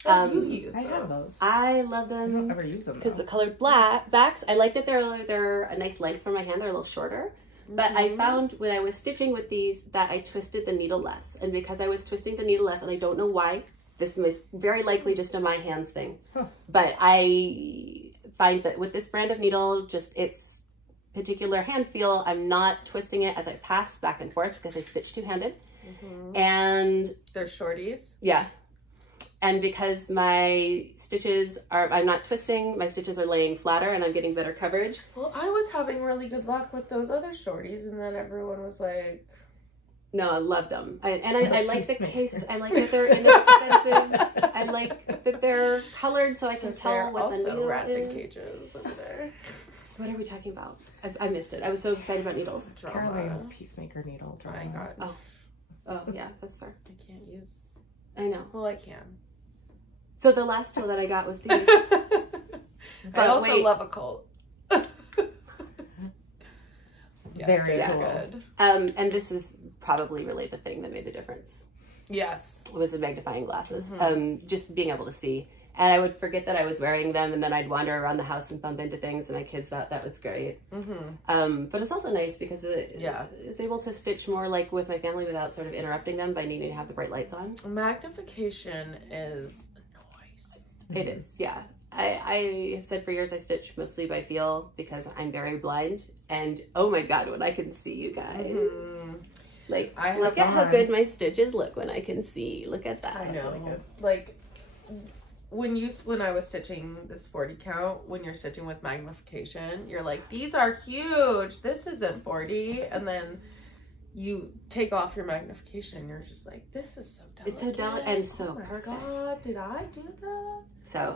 You use I have those. I love I them don't ever use them because the colored black backs, I like that they're a nice length for my hand. They're a little shorter. But I found when I was stitching with these that I twisted the needle less. And because I was twisting the needle less, and I don't know why, this is very likely just a my hands thing. But I find that with this brand of needle, just its particular hand feel, I'm not twisting it as I pass back and forth because I stitch two-handed. And they're shorties. yeah. And because my stitches are, I'm not twisting, my stitches are laying flatter and I'm getting better coverage. Well, I was having really good luck with those other shorties, and then everyone was like... No, I loved them. I like the case. I like that they're inexpensive. I like that they're colored so I can tell what the needle rats is. in cages over there. What are we talking about? I missed it. I was so excited about needles. Caroline's Peacemaker needle drawing. Oh, yeah, that's fair. I can't use... I know. Well, I can. So the last tool that I got was these. I also love a cult. Yeah, very cool. Good. And this is probably really the thing that made the difference. Yes. Was the magnifying glasses. Just being able to see. And I would forget that I was wearing them, and then I'd wander around the house and bump into things, and my kids thought that was great. But it's also nice because it is able to stitch more like with my family without sort of interrupting them by needing to have the bright lights on. Magnification is nice. It is, yeah. I have said for years I stitch mostly by feel because I'm very blind, and oh my god, when I can see you guys. Like, look at how good my stitches look when I can see. Look at that. I know. Like, when I was stitching this 40 count, when you're stitching with magnification, you're like, these are huge. This isn't 40. And then you take off your magnification and you're just like, this is so delicate. It's so delicate and so perfect. God, did I do that? So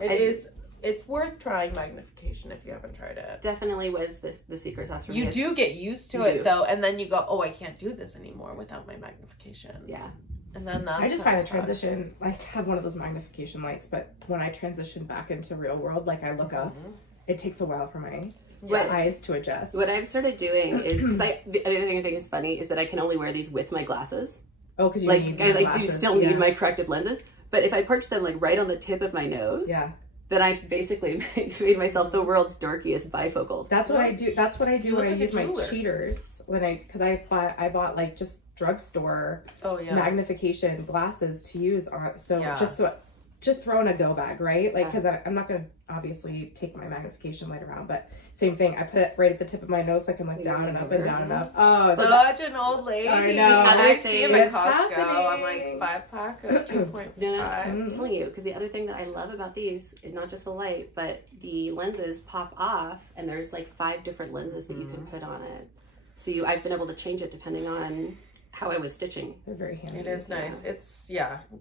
it's worth trying magnification if you haven't tried it. Definitely was the secret sauce for me. You do get used to it though, and then you go, oh, I can't do this anymore without my magnification. Yeah. And then that's I just find the transition, like, I have one of those magnification lights, but when I transition back into real world, like, I look up, it takes a while for my eyes to adjust. What I've started doing is, because the other thing I think is funny is that I can only wear these with my glasses. Oh, because you need I do still need my corrective lenses, but if I perch them like right on the tip of my nose, then I've basically made myself the world's dorkiest bifocals. That's what I do. That's what I do when I use my cheaters. Because I bought like just drugstore magnification glasses to use on. Just throw in a go bag, right? Like, because I'm not gonna obviously take my magnification light around, but same thing. I put it right at the tip of my nose so I can look down and up and down and up. Oh, such an old lady. I know. I see him at Costco. I'm like 5-pack of 2.5. I'm telling you, because the other thing that I love about these is not just the light, but the lenses pop off, and there's like 5 different lenses that you can put on it. So I've been able to change it depending on how I was stitching. They're very handy. It is nice. It's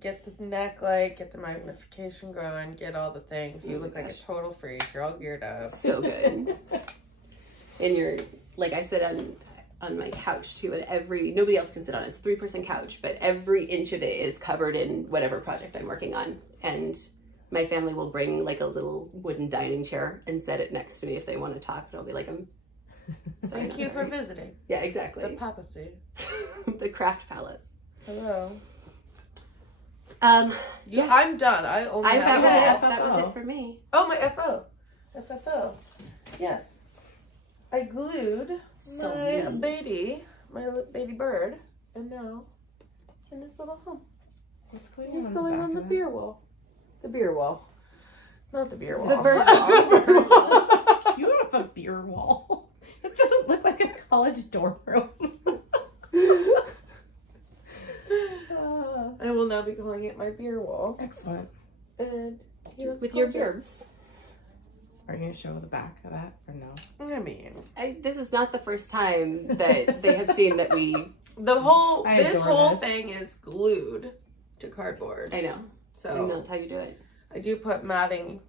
get the neck light, get the magnification going, get all the things. You look like a total freak. You're all geared up. So good. And you're, like, I sit on my couch too, and nobody else can sit on it. It's a 3-person couch, but every inch of it is covered in whatever project I'm working on. And my family will bring like a little wooden dining chair and set it next to me if they want to talk, and I'll be like, Thank you for visiting. Yeah, exactly. The papacy. The craft palace. Hello. I'm done. That was it for me. Oh, my FFO. Yes. I glued my baby bird, and now it's in his little home. What's going He's going on the beer wall. The beer wall. Not the beer wall. The bird wall. You don't have a beer wall. This doesn't look like a college dorm room. I will now be calling it my beer wall. Excellent. And with your beers. Are you going to show the back of that or no? I mean, this is not the first time that they have seen that we... This whole thing is glued to cardboard. I know. So and that's how you do it. I do put matting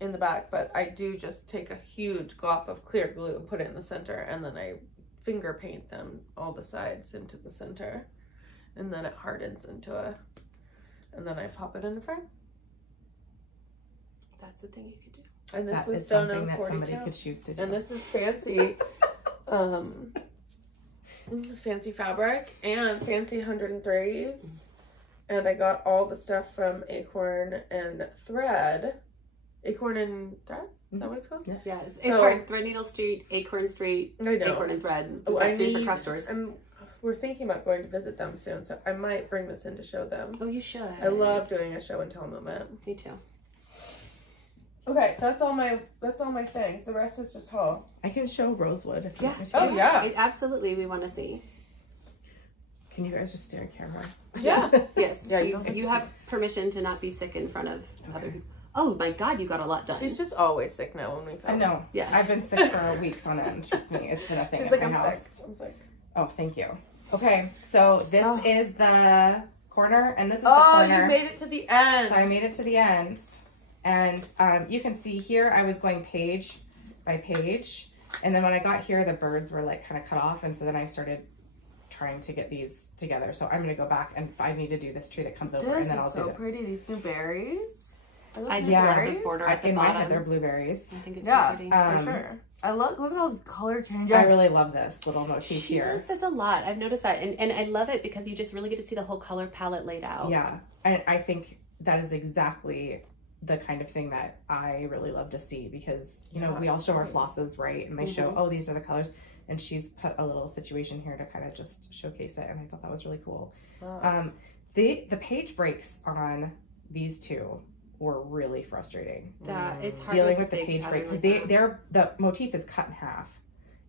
in the back, but I do just take a huge glop of clear glue and put it in the center, and then I finger paint them all the sides into the center, and then it hardens into and then I pop it in a frame. That's the thing you could do. And this that was is done something on that 40 somebody count. could choose to do. And this is fancy, fancy fabric and fancy 103s. And I got all the stuff from Acorn and Thread. Acorn and Thread? Is that what it's called? Yeah, it's hard. Threadneedle Street, Acorn Street, I know. Acorn and Thread. Oh, We've got 3 different craft stores. We're thinking about going to visit them soon, so I might bring this in to show them. Oh, you should. I love doing a show and tell moment. Me too. Okay, that's all my things. The rest is just haul. I can show Rosewood if you want me to. Oh yeah. Absolutely, we want to see. Can you guys just stare at camera? Yeah. Yes. Yeah, You have permission to not be sick in front of other people. Oh my God, you got a lot done. She's just always sick now when we film. I know. Yeah. I've been sick for weeks on end. Trust me, it's been a thing. She's at like, my I'm house. sick. I'm sick. Oh, thank you. Okay, so this is the corner, and this is the Oh, corner. you made it to the end. So I made it to the end, and you can see here I was going page by page, and then when I got here, the birds were like kind of cut off, and so then I started trying to get these together. So I'm gonna go back and I need to do this tree that comes over, and This then I'll is do so it. pretty. These new berries. I do Yeah. have the border at the In my bottom. head, they're blueberries. I think it's Yeah, so pretty. for sure. I look at all the color changes. I really love this little motif She here. does this a lot. I've noticed that, and I love it because you just really get to see the whole color palette laid out. Yeah, and I think that is exactly the kind of thing that I really love to see, because you know we all show our flosses, right, and they show, oh, these are the colors, and she's put a little situation here to kind of just showcase it, and I thought that was really cool. Oh. The page breaks on these two were really frustrating. That it's hard Dealing with the big page break, pattern because like that. they're the motif is cut in half,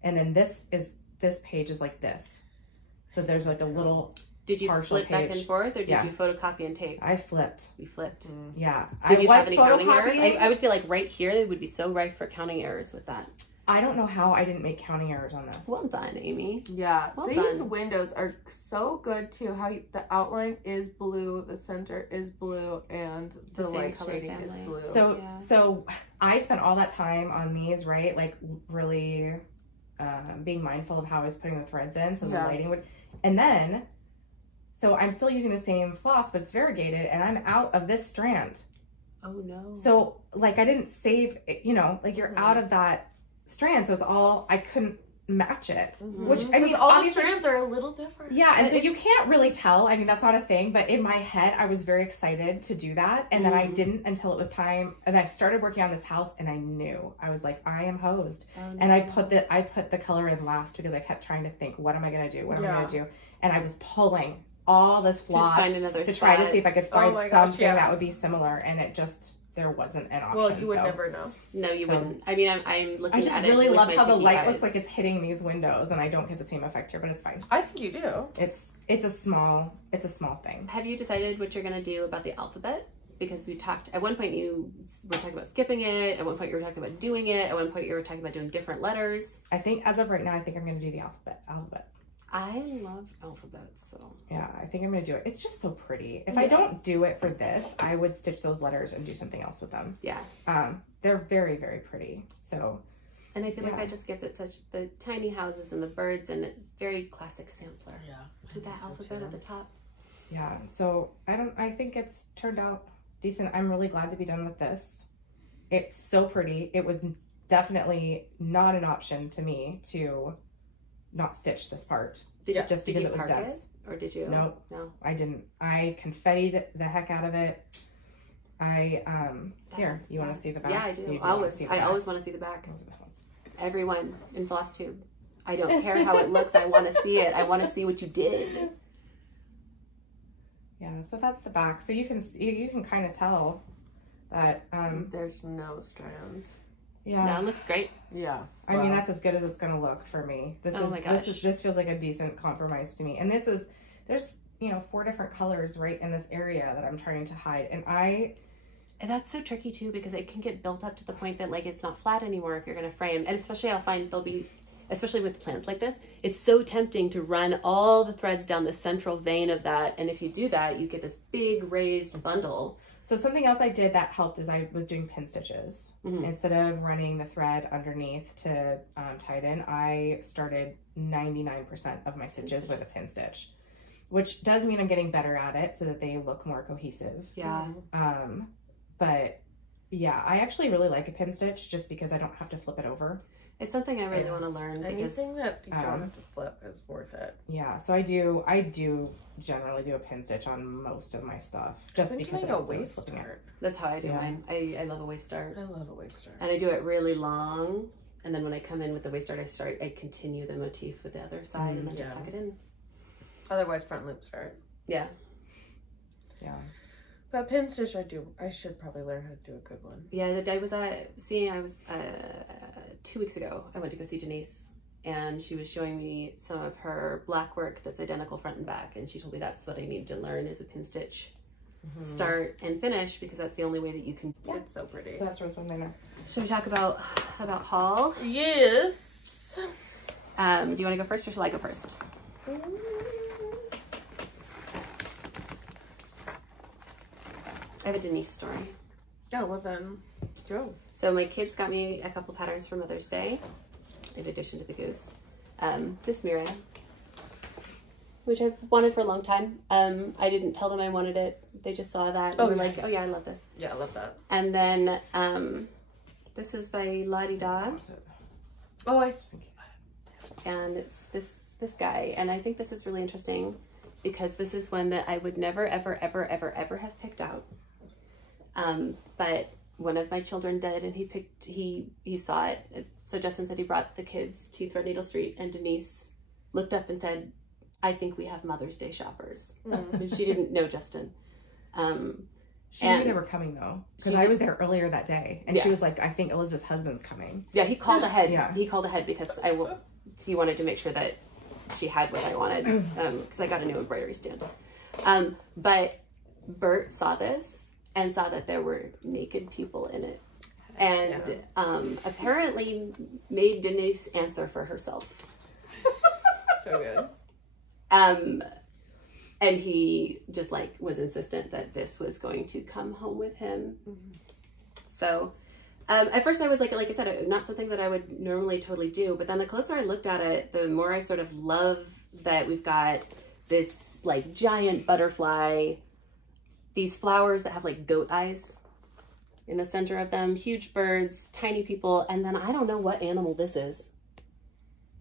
and then this page is like this, so there's like a little. Did you partial flip back and page. forth, or did Yeah. you photocopy and tape? I flipped. We flipped. Yeah. Did you I have was any counting errors? photocopying. I would feel like right here it would be so rife for counting errors with that. I don't know how I didn't make counting errors on this. Well done, Aimee. Yeah, Well these done. windows are so good too. How the outline is blue, the center is blue, and the same light color shading is family. blue. So I spent all that time on these, right? Like really being mindful of how I was putting the threads in, so the lighting would. And then, so I'm still using the same floss, but it's variegated, and I'm out of this strand. Oh no. So like I didn't save, you know, like you're out of that strand, so it's all, I couldn't match it, which I mean, all the obviously, strands are a little different. yeah, and so you can't really tell. I mean, that's not a thing, but in my head, I was very excited to do that, and then I didn't until it was time, and I started working on this house, and I knew, I was like, I am hosed, and I put the color in last because I kept trying to think, what am I gonna do? What am I gonna do? And I was pulling all this floss find another to try to spot. see if I could find my gosh, something yeah. that would be similar, and it just, there wasn't an option. Well, you would so. never know. No, you So- wouldn't. I mean, I'm looking I just at really it with love my how the pinky light eyes. looks like it's hitting these windows, and I don't get the same effect here, but it's fine. I think you do. It's a small thing. Have you decided what you're gonna do about the alphabet? Because we talked, at one point you were talking about skipping it, at one point you were talking about doing it, at one point you were talking about doing different letters. I think as of right now, I think I'm gonna do the alphabet. I love alphabets, so. Yeah, I think I'm gonna do it. It's just so pretty. If I don't do it for this, I would stitch those letters and do something else with them. Yeah. They're very, very pretty. So, And I feel like Yeah. that just gives it such, the tiny houses and the birds, and it's very classic sampler. Yeah. With that alphabet at the top. yeah. So I think it's turned out decent. I'm really glad to be done with this. It's so pretty. It was definitely not an option to me to not stitch this part. Did you, just did because you it was park dense. it? Or did you? No. No. I didn't. I confettied the heck out of it. Here, you want to see the back? Yeah, I do. You Always. see the I back. always want to see the back. What was this one? Everyone in FlossTube. I don't care how it looks. I want to see it. I want to see what you did. Yeah, so that's the back. So you can see, you can kind of tell that. There's no strands. Yeah. No, it looks great. Yeah. I mean, that's as good as it's gonna look for me. This Oh is my gosh. this feels like a decent compromise to me. And there's 4 different colors right in this area that I'm trying to hide. And that's so tricky too, because it can get built up to the point that like it's not flat anymore if you're going to frame. And especially I'll find there'll be, especially with plants like this, it's so tempting to run all the threads down the central vein of that. And if you do that, you get this big raised bundle. so something else I did that helped is I was doing pin stitches. Instead of running the thread underneath to tie it in, I started 99% of my stitches with a pin stitch, which does mean I'm getting better at it so that they look more cohesive. Yeah. But yeah, I actually really like a pin stitch just because I don't have to flip it over. It's something I really want to learn. Because, Anything that you don't have to flip is worth it. Yeah, so I do generally do a pin stitch on most of my stuff just I've been because doing I a don't really waist flipping it. start. that's how I do Yeah. mine. I love a waist start. I love a waist start. And I do it really long. And then when I come in with the waist start, I continue the motif with the other side and then just tuck it in. Otherwise, front loop start. Yeah. Yeah. But pin stitch, I should probably learn how to do a good one. Yeah, I was 2 weeks ago. I went to go see Denise and she was showing me some of her black work that's identical front and back, and she told me that's what I need to learn is a pin stitch start and finish, because that's the only way that you can. Yeah. It's so pretty. So that's Rosewood Manor. Should we talk about haul? Yes. Do you want to go first, or shall I go first? I have a Denise story. Oh, well then, go. So my kids got me a couple patterns for Mother's Day, in addition to the goose. This Mire, which I've wanted for a long time. I didn't tell them I wanted it. They just saw that and were like, oh yeah, I love this. Yeah, I love that. And then this is by La Di Da. Oh, And it's this guy. And I think this is really interesting because this is one that I would never, ever, ever, ever, ever have picked out. But one of my children did, and he saw it. So Justin said he brought the kids to Threadneedle Street, and Denise looked up and said, I think we have Mother's Day shoppers. And she didn't know Justin. She knew they were coming though, because I was there earlier that day, and she was like, I think Elizabeth's husband's coming. Yeah, he called ahead. Yeah. He called ahead because he wanted to make sure that she had what I wanted, because I got a new embroidery stand. But Bert saw this and saw that there were naked people in it, and apparently made Denise answer for herself. So good. And he just like was insistent that this was going to come home with him. So at first I was like I said, not something that I would normally totally do, but then the closer I looked at it, the more I sort of love that we've got this like giant butterfly, these flowers that have like goat eyes in the center of them, huge birds, tiny people, and then I don't know what animal this is.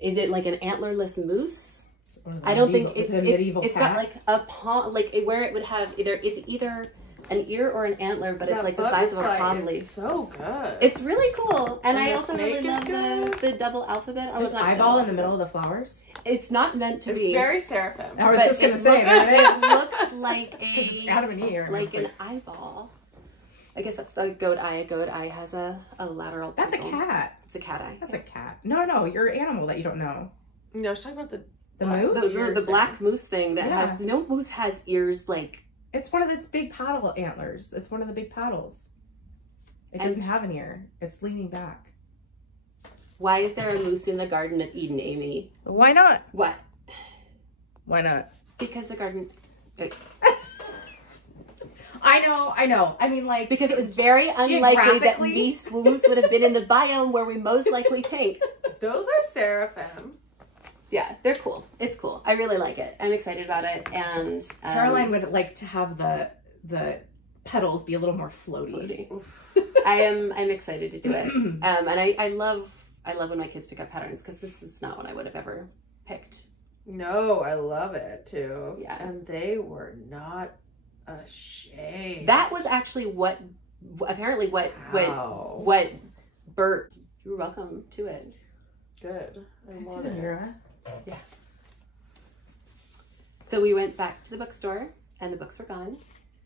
Is it like an antlerless moose? I don't think it's got like a palm, like where it would have it's either an ear or an antler, but it's like the size of a palm leaf. So good. It's really cool, and I also really love the double alphabet. There's an eyeball in the middle of the flowers. It's not meant to be. It's very seraphim. I was just gonna say it looks like it's Adam and Eve, like an eyeball. I guess that's not a goat eye. A goat eye has a lateral. That's pupil. a cat. It's a cat eye. That's a cat. No, your animal that you don't know. No, she's talking about the moose? The black moose thing that has, no moose has ears like. It's one of its big paddle antlers. It's one of the big paddles. It doesn't have an ear. It's leaning back. Why is there a moose in the Garden of Eden, Aimee? Why not? What? Why not? Because the garden. I know. I mean, like. Because it was very unlikely that moose would have been in the biome where we most likely think. Those are seraphim. Yeah, they're cool. It's cool. I really like it. I'm excited about it. And Caroline would like to have the petals be a little more floaty. I'm excited to do it. And I love when my kids pick up patterns, because this is not one I would have ever picked. No, I love it too. Yeah. And they were not ashamed. That was actually what Bert. You're welcome to it. Good. I see the Mire. Yeah. So we went back to the bookstore, and the books were gone.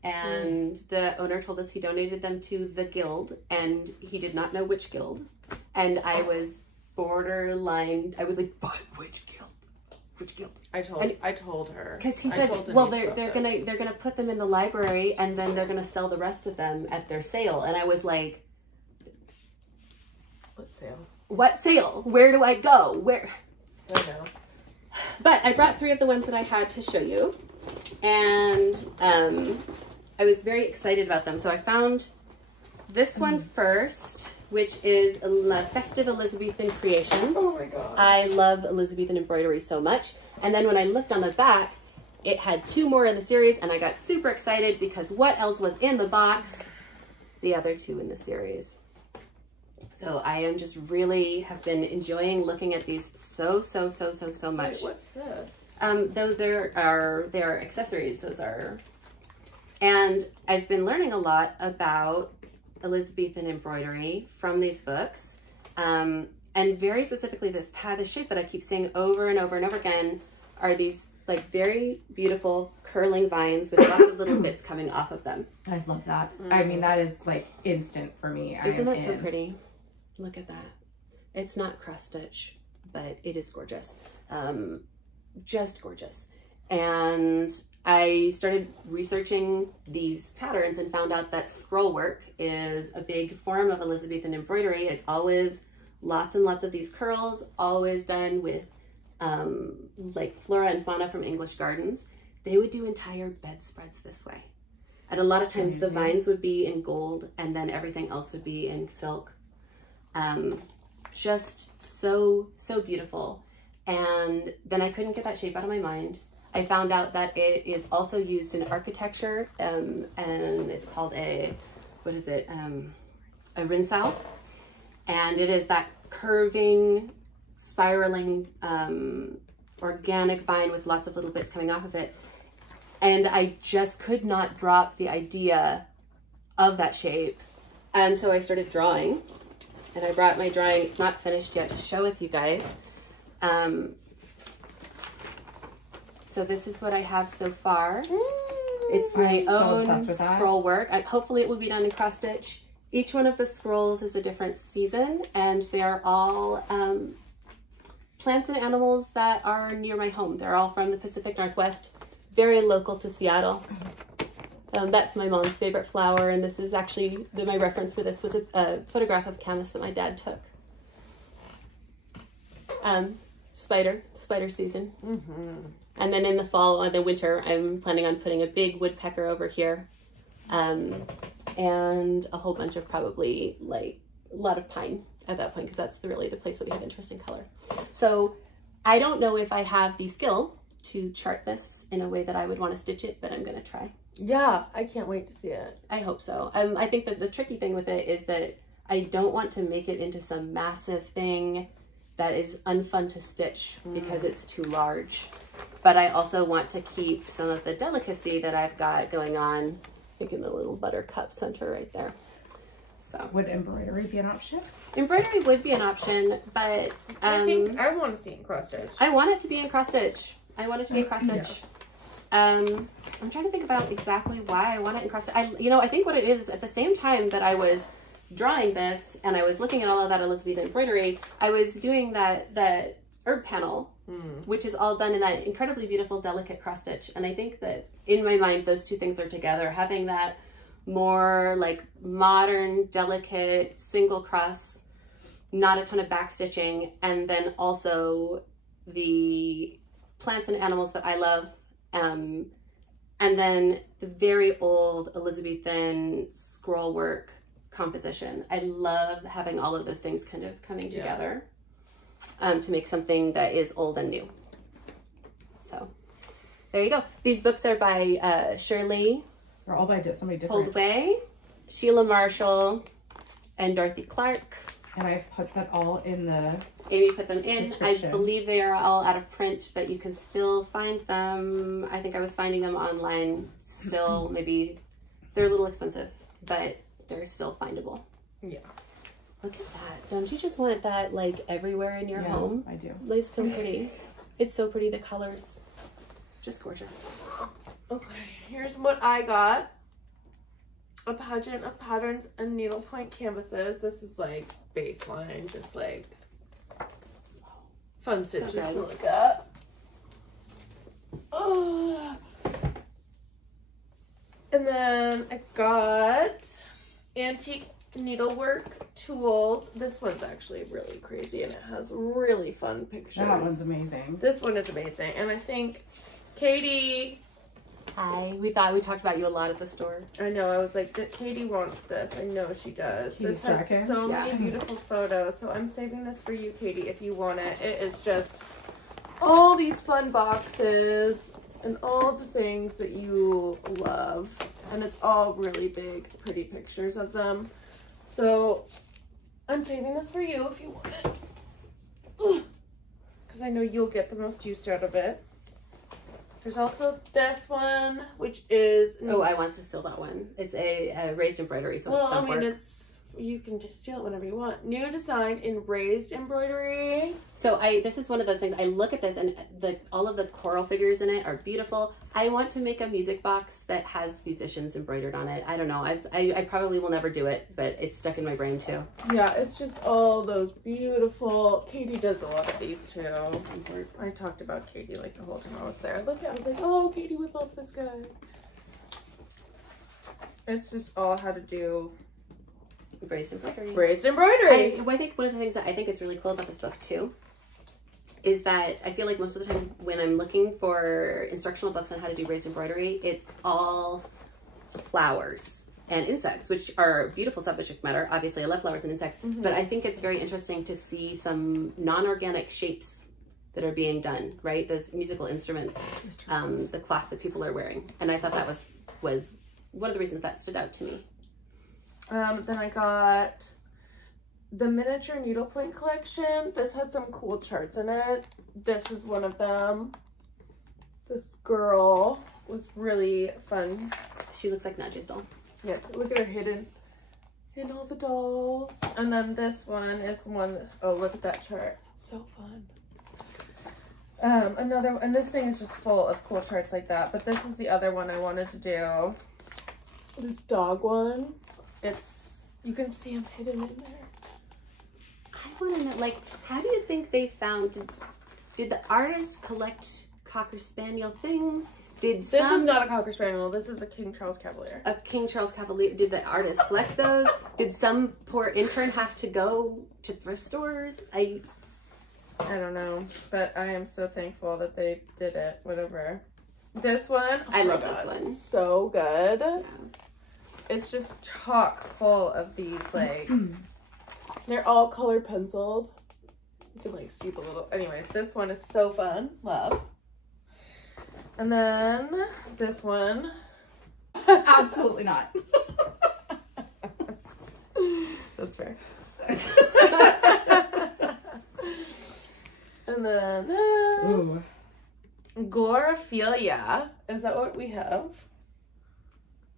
And the owner told us he donated them to the guild, and he did not know which guild. And I was borderline. I was like, but which guild? Which guild? I told her, because he said, well, they're gonna put them in the library, and then they're gonna sell the rest of them at their sale. And I was like, what sale? What sale? Where do I go? Where? I know. But I brought 3 of the ones that I had to show you, and I was very excited about them. So I found this one first, which is Festive Elizabethan Creations. Oh my god. I love Elizabethan embroidery so much. And then when I looked on the back, it had 2 more in the series, and I got super excited because what else was in the box? The other 2 in the series. So I am just really have been enjoying looking at these so much. Wait, what's this? Though they are accessories. Those are, and I've been learning a lot about Elizabethan embroidery from these books, and very specifically this shape that I keep seeing over and over and over again are these like very beautiful curling vines with lots of little bits coming off of them. I love that. I mean, that is like instant for me. Isn't that so pretty? Look at that. It's not cross stitch, but it is gorgeous. Just gorgeous. And I started researching these patterns and found out that scroll work is a big form of Elizabethan embroidery. It's always lots and lots of these curls, always done with like flora and fauna from English gardens. They would do entire bedspreads this way. And a lot of times the vines would be in gold and then everything else would be in silk. Just so, so beautiful. And then I couldn't get that shape out of my mind. I found out that it is also used in architecture, and it's called a, what is it, a rinsau. And it is that curving, spiraling, organic vine with lots of little bits coming off of it. And I just could not drop the idea of that shape. And so I started drawing, and I brought my drawing, it's not finished yet, to show with you guys. So this is what I have so far. It's my own scroll work. Hopefully it will be done in cross stitch. Each one of the scrolls is a different season, and they're all plants and animals that are near my home. They're all from the Pacific Northwest, very local to Seattle. That's my mom's favorite flower, and this is actually, my reference for this was a photograph of canvas that my dad took. Spider season. And then in the fall or the winter, I'm planning on putting a big woodpecker over here, and a whole bunch of probably like a lot of pine at that point, because that's really the place that we have interest in color. So I don't know if I have the skill to chart this in a way that I would want to stitch it, but I'm going to try. Yeah, I can't wait to see it. I hope so. I think that the tricky thing with it is that I don't want to make it into some massive thing that is unfun to stitch because it's too large. But I also want to keep some of the delicacy that I've got going on, I think in the little buttercup center right there. So would embroidery be an option? Embroidery would be an option, but I think I want to see it in cross stitch. I want it to be in cross stitch. I want it to be in cross stitch. Yeah. I'm trying to think about exactly why I want it in cross stitch. I think what it is, at the same time that I was drawing this and I was looking at all of that Elizabethan embroidery, I was doing that herb panel, which is all done in that incredibly beautiful, delicate cross stitch. And I think that in my mind, those two things are together. Having that more like modern, delicate, single cross, not a ton of back stitching, and then also the plants and animals that I love, and then the very old Elizabethan scroll work composition. I love having all of those things kind of coming together to make something that is old and new. So there you go. These books are by Shirley. They're all by somebody different. Holdway, Sheila Marshall, and Dorothy Clark. And I've put that all in the Aimee put them in. I believe they are all out of print, but you can still find them. I think I was finding them online still. Maybe they're a little expensive, but they're still findable. Yeah. Look at that. Don't you just want that like everywhere in your home? I do. It's so pretty. It's so pretty. The colors. Just gorgeous. Okay, here's what I got. A pageant of patterns and needlepoint canvases. This is like baseline, just like fun stitches to look at. And then I got antique needlework tools. This one's actually really crazy and it has really fun pictures. That one's amazing. This one is amazing. And I think Katie... Hi. We talked about you a lot at the store. I know. I was like, Katie wants this. I know she does. Katie's this has so many beautiful photos. So I'm saving this for you, Katie, if you want it. It is just all these fun boxes and all the things that you love. And it's all really big, pretty pictures of them. So I'm saving this for you if you want it. Because I know you'll get the most use out of it. There's also this one, which is... Oh, I want to seal that one. It's a raised embroidery, so well, it's stump work. it's you can just steal it whenever you want. New design in raised embroidery. So this is one of those things, I look at this and all of the coral figures in it are beautiful. I want to make a music box that has musicians embroidered on it. I don't know. I probably will never do it, but it's stuck in my brain too. Yeah, it's just all those beautiful. Katie does a lot of these too. I talked about Katie like the whole time I was there. I was like, oh, Katie would love this guy. It's just all how to do raised embroidery. Raised embroidery. I think one of the things that I think is really cool about this book too is that I feel like most of the time when I'm looking for instructional books on how to do raised embroidery, it's all flowers and insects, which are beautiful subject matter. Obviously, I love flowers and insects, but I think it's very interesting to see some non-organic shapes that are being done, right? Those musical instruments, the cloth that people are wearing. And I thought that was one of the reasons that stood out to me. Then I got the miniature needlepoint collection. This had some cool charts in it. This is one of them. This girl was really fun. She looks like Nadja's doll. Yeah, look at her hidden in all the dolls. And then this one is one, oh, look at that chart. It's so fun. And this thing is just full of cool charts like that. But this is the other one I wanted to do. This dog one. You can see him hidden in there. I want to know, like, how do you think they found, did the artist collect Cocker Spaniel things? This is not a Cocker Spaniel. This is a King Charles Cavalier. A King Charles Cavalier. Did the artist collect those? Did some poor intern have to go to thrift stores? I don't know, but I am so thankful that they did it. Whatever. This one. I love this one. So good. Yeah. It's just chock full of these, like, they're all color penciled. You can, like, see the little, anyways, this one is so fun. Love. And then this one. Absolutely not. That's fair. And then this. Glorophilia. Is that what we have?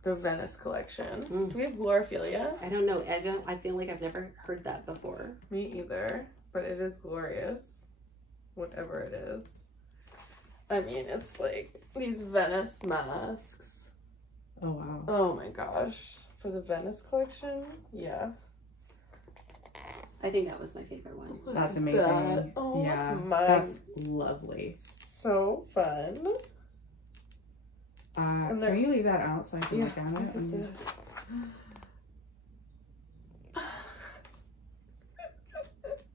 The Venice collection. Do we have Glorophilia? I don't know. I feel like I've never heard that before. Me either. But it is glorious. Whatever it is. I mean, it's like these Venice masks. Oh, wow. Oh my gosh. For the Venice collection? Yeah. I think that was my favorite one. That's amazing. That. Oh, yeah. That's lovely. So fun. Can you leave that out so I can look at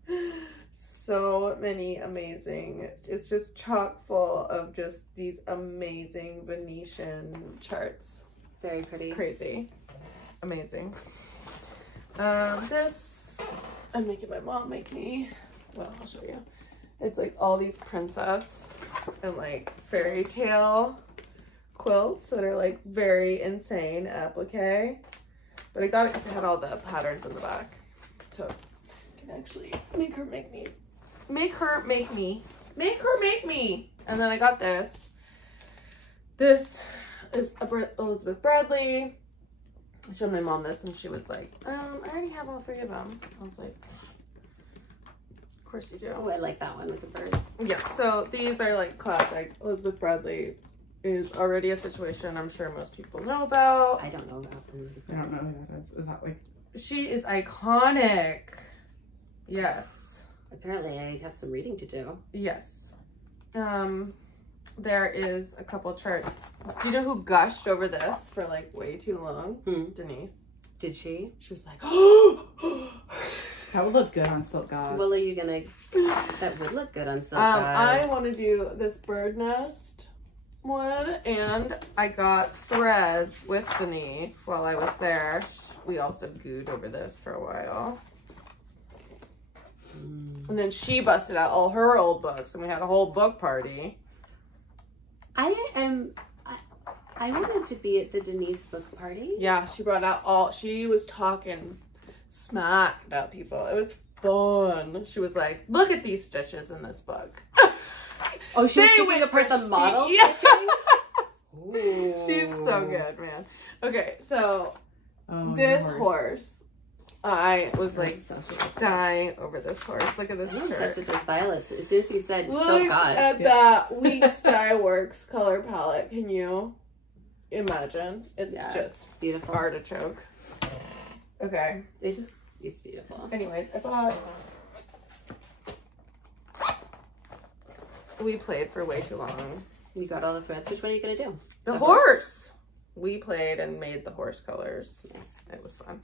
it? So many amazing. It's just chock full of just these amazing Venetian charts. Very pretty. Crazy. Amazing. This I'm making my mom make me. Well, I'll show you. It's like all these princess and like fairy tale quilts that are like very insane applique. But I got it because it had all the patterns in the back. So I can actually make her make me. Make her make me. Make her make me. And then I got this. This is Elizabeth Bradley. I showed my mom this and she was like, I already have all three of them. I was like, of course you do. Oh, I like that one with the birds. Yeah, so these are like classic. Elizabeth Bradley is already a situation I'm sure most people know about. I don't know about Elizabeth I Bradley. don't know who that is. Is that like... She is iconic. Yes. Apparently I have some reading to do. Yes. There is a couple charts. Do you know who gushed over this for like way too long? Denise. Did she? She was like, That would look good on silk gauze. Well, are you gonna... That would look good on silk gauze. I want to do this bird nest one, and I got threads with Denise while I was there. We also gooed over this for a while. And then she busted out all her old books, and we had a whole book party. I wanted to be at the Denise book party. Yeah, she brought out she was talking smack about people. It was fun. She was like, look at these stitches in this book. Oh, she was picking apart the model stitching? She's so good, man. Okay, so Oh, this horse I was like Such a good dying over this horse. Look at this I'm shirt. obsessed with those violets. As soon as you said Look silk gauze. at that Wheat Styleworks color palette. Can you imagine? It's just beautiful. artichoke. Okay. It's beautiful. Anyways, I bought. We played for way too long. You got all the threads. Which one are you gonna do? The horse. We played and made the horse colors. Yes. It was fun.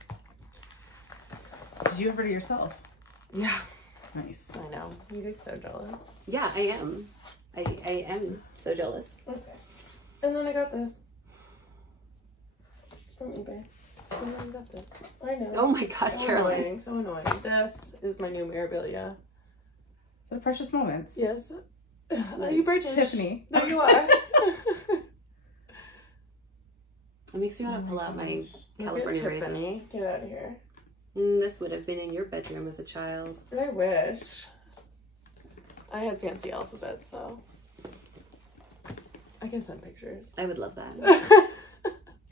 Did you ever do yourself? Yeah. Nice. I know. You guys so jealous. Yeah, I am. I am so jealous. Okay. And then I got this from eBay. And then I got this. I know. Oh my gosh, So Caroline. annoying. So annoying. This is my new memorabilia. The precious moments. Yes. Are you British? Tiffany. No, you are. It makes me want to pull out my California raisins. Get out of here. This would have been in your bedroom as a child. I wish. I had fancy alphabets though. I can send pictures. I would love that.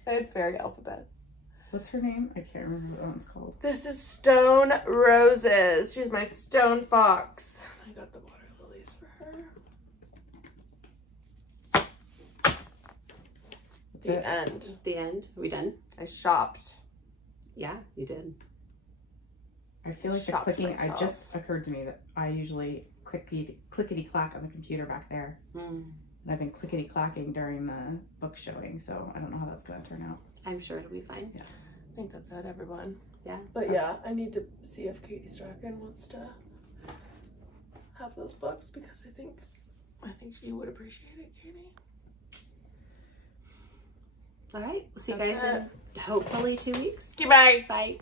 I had fairy alphabets. What's her name? I can't remember what that one's called. This is Stone Roses. She's my stone fox. I got the water lilies for her. The end. The end. Are we done? I shopped. Yeah, you did. I feel like the Shocked clicking, myself. it just occurred to me that I usually clickety clack on the computer back there. And I've been clickety clacking during the book showing, so I don't know how that's going to turn out. I'm sure it'll be fine. Yeah. I think that's it, everyone. Yeah. But yeah, I need to see if Katie Strachan wants to have those books because I think she would appreciate it, Katie. All right. We'll see you That's guys in hopefully 2 weeks. Goodbye. Bye.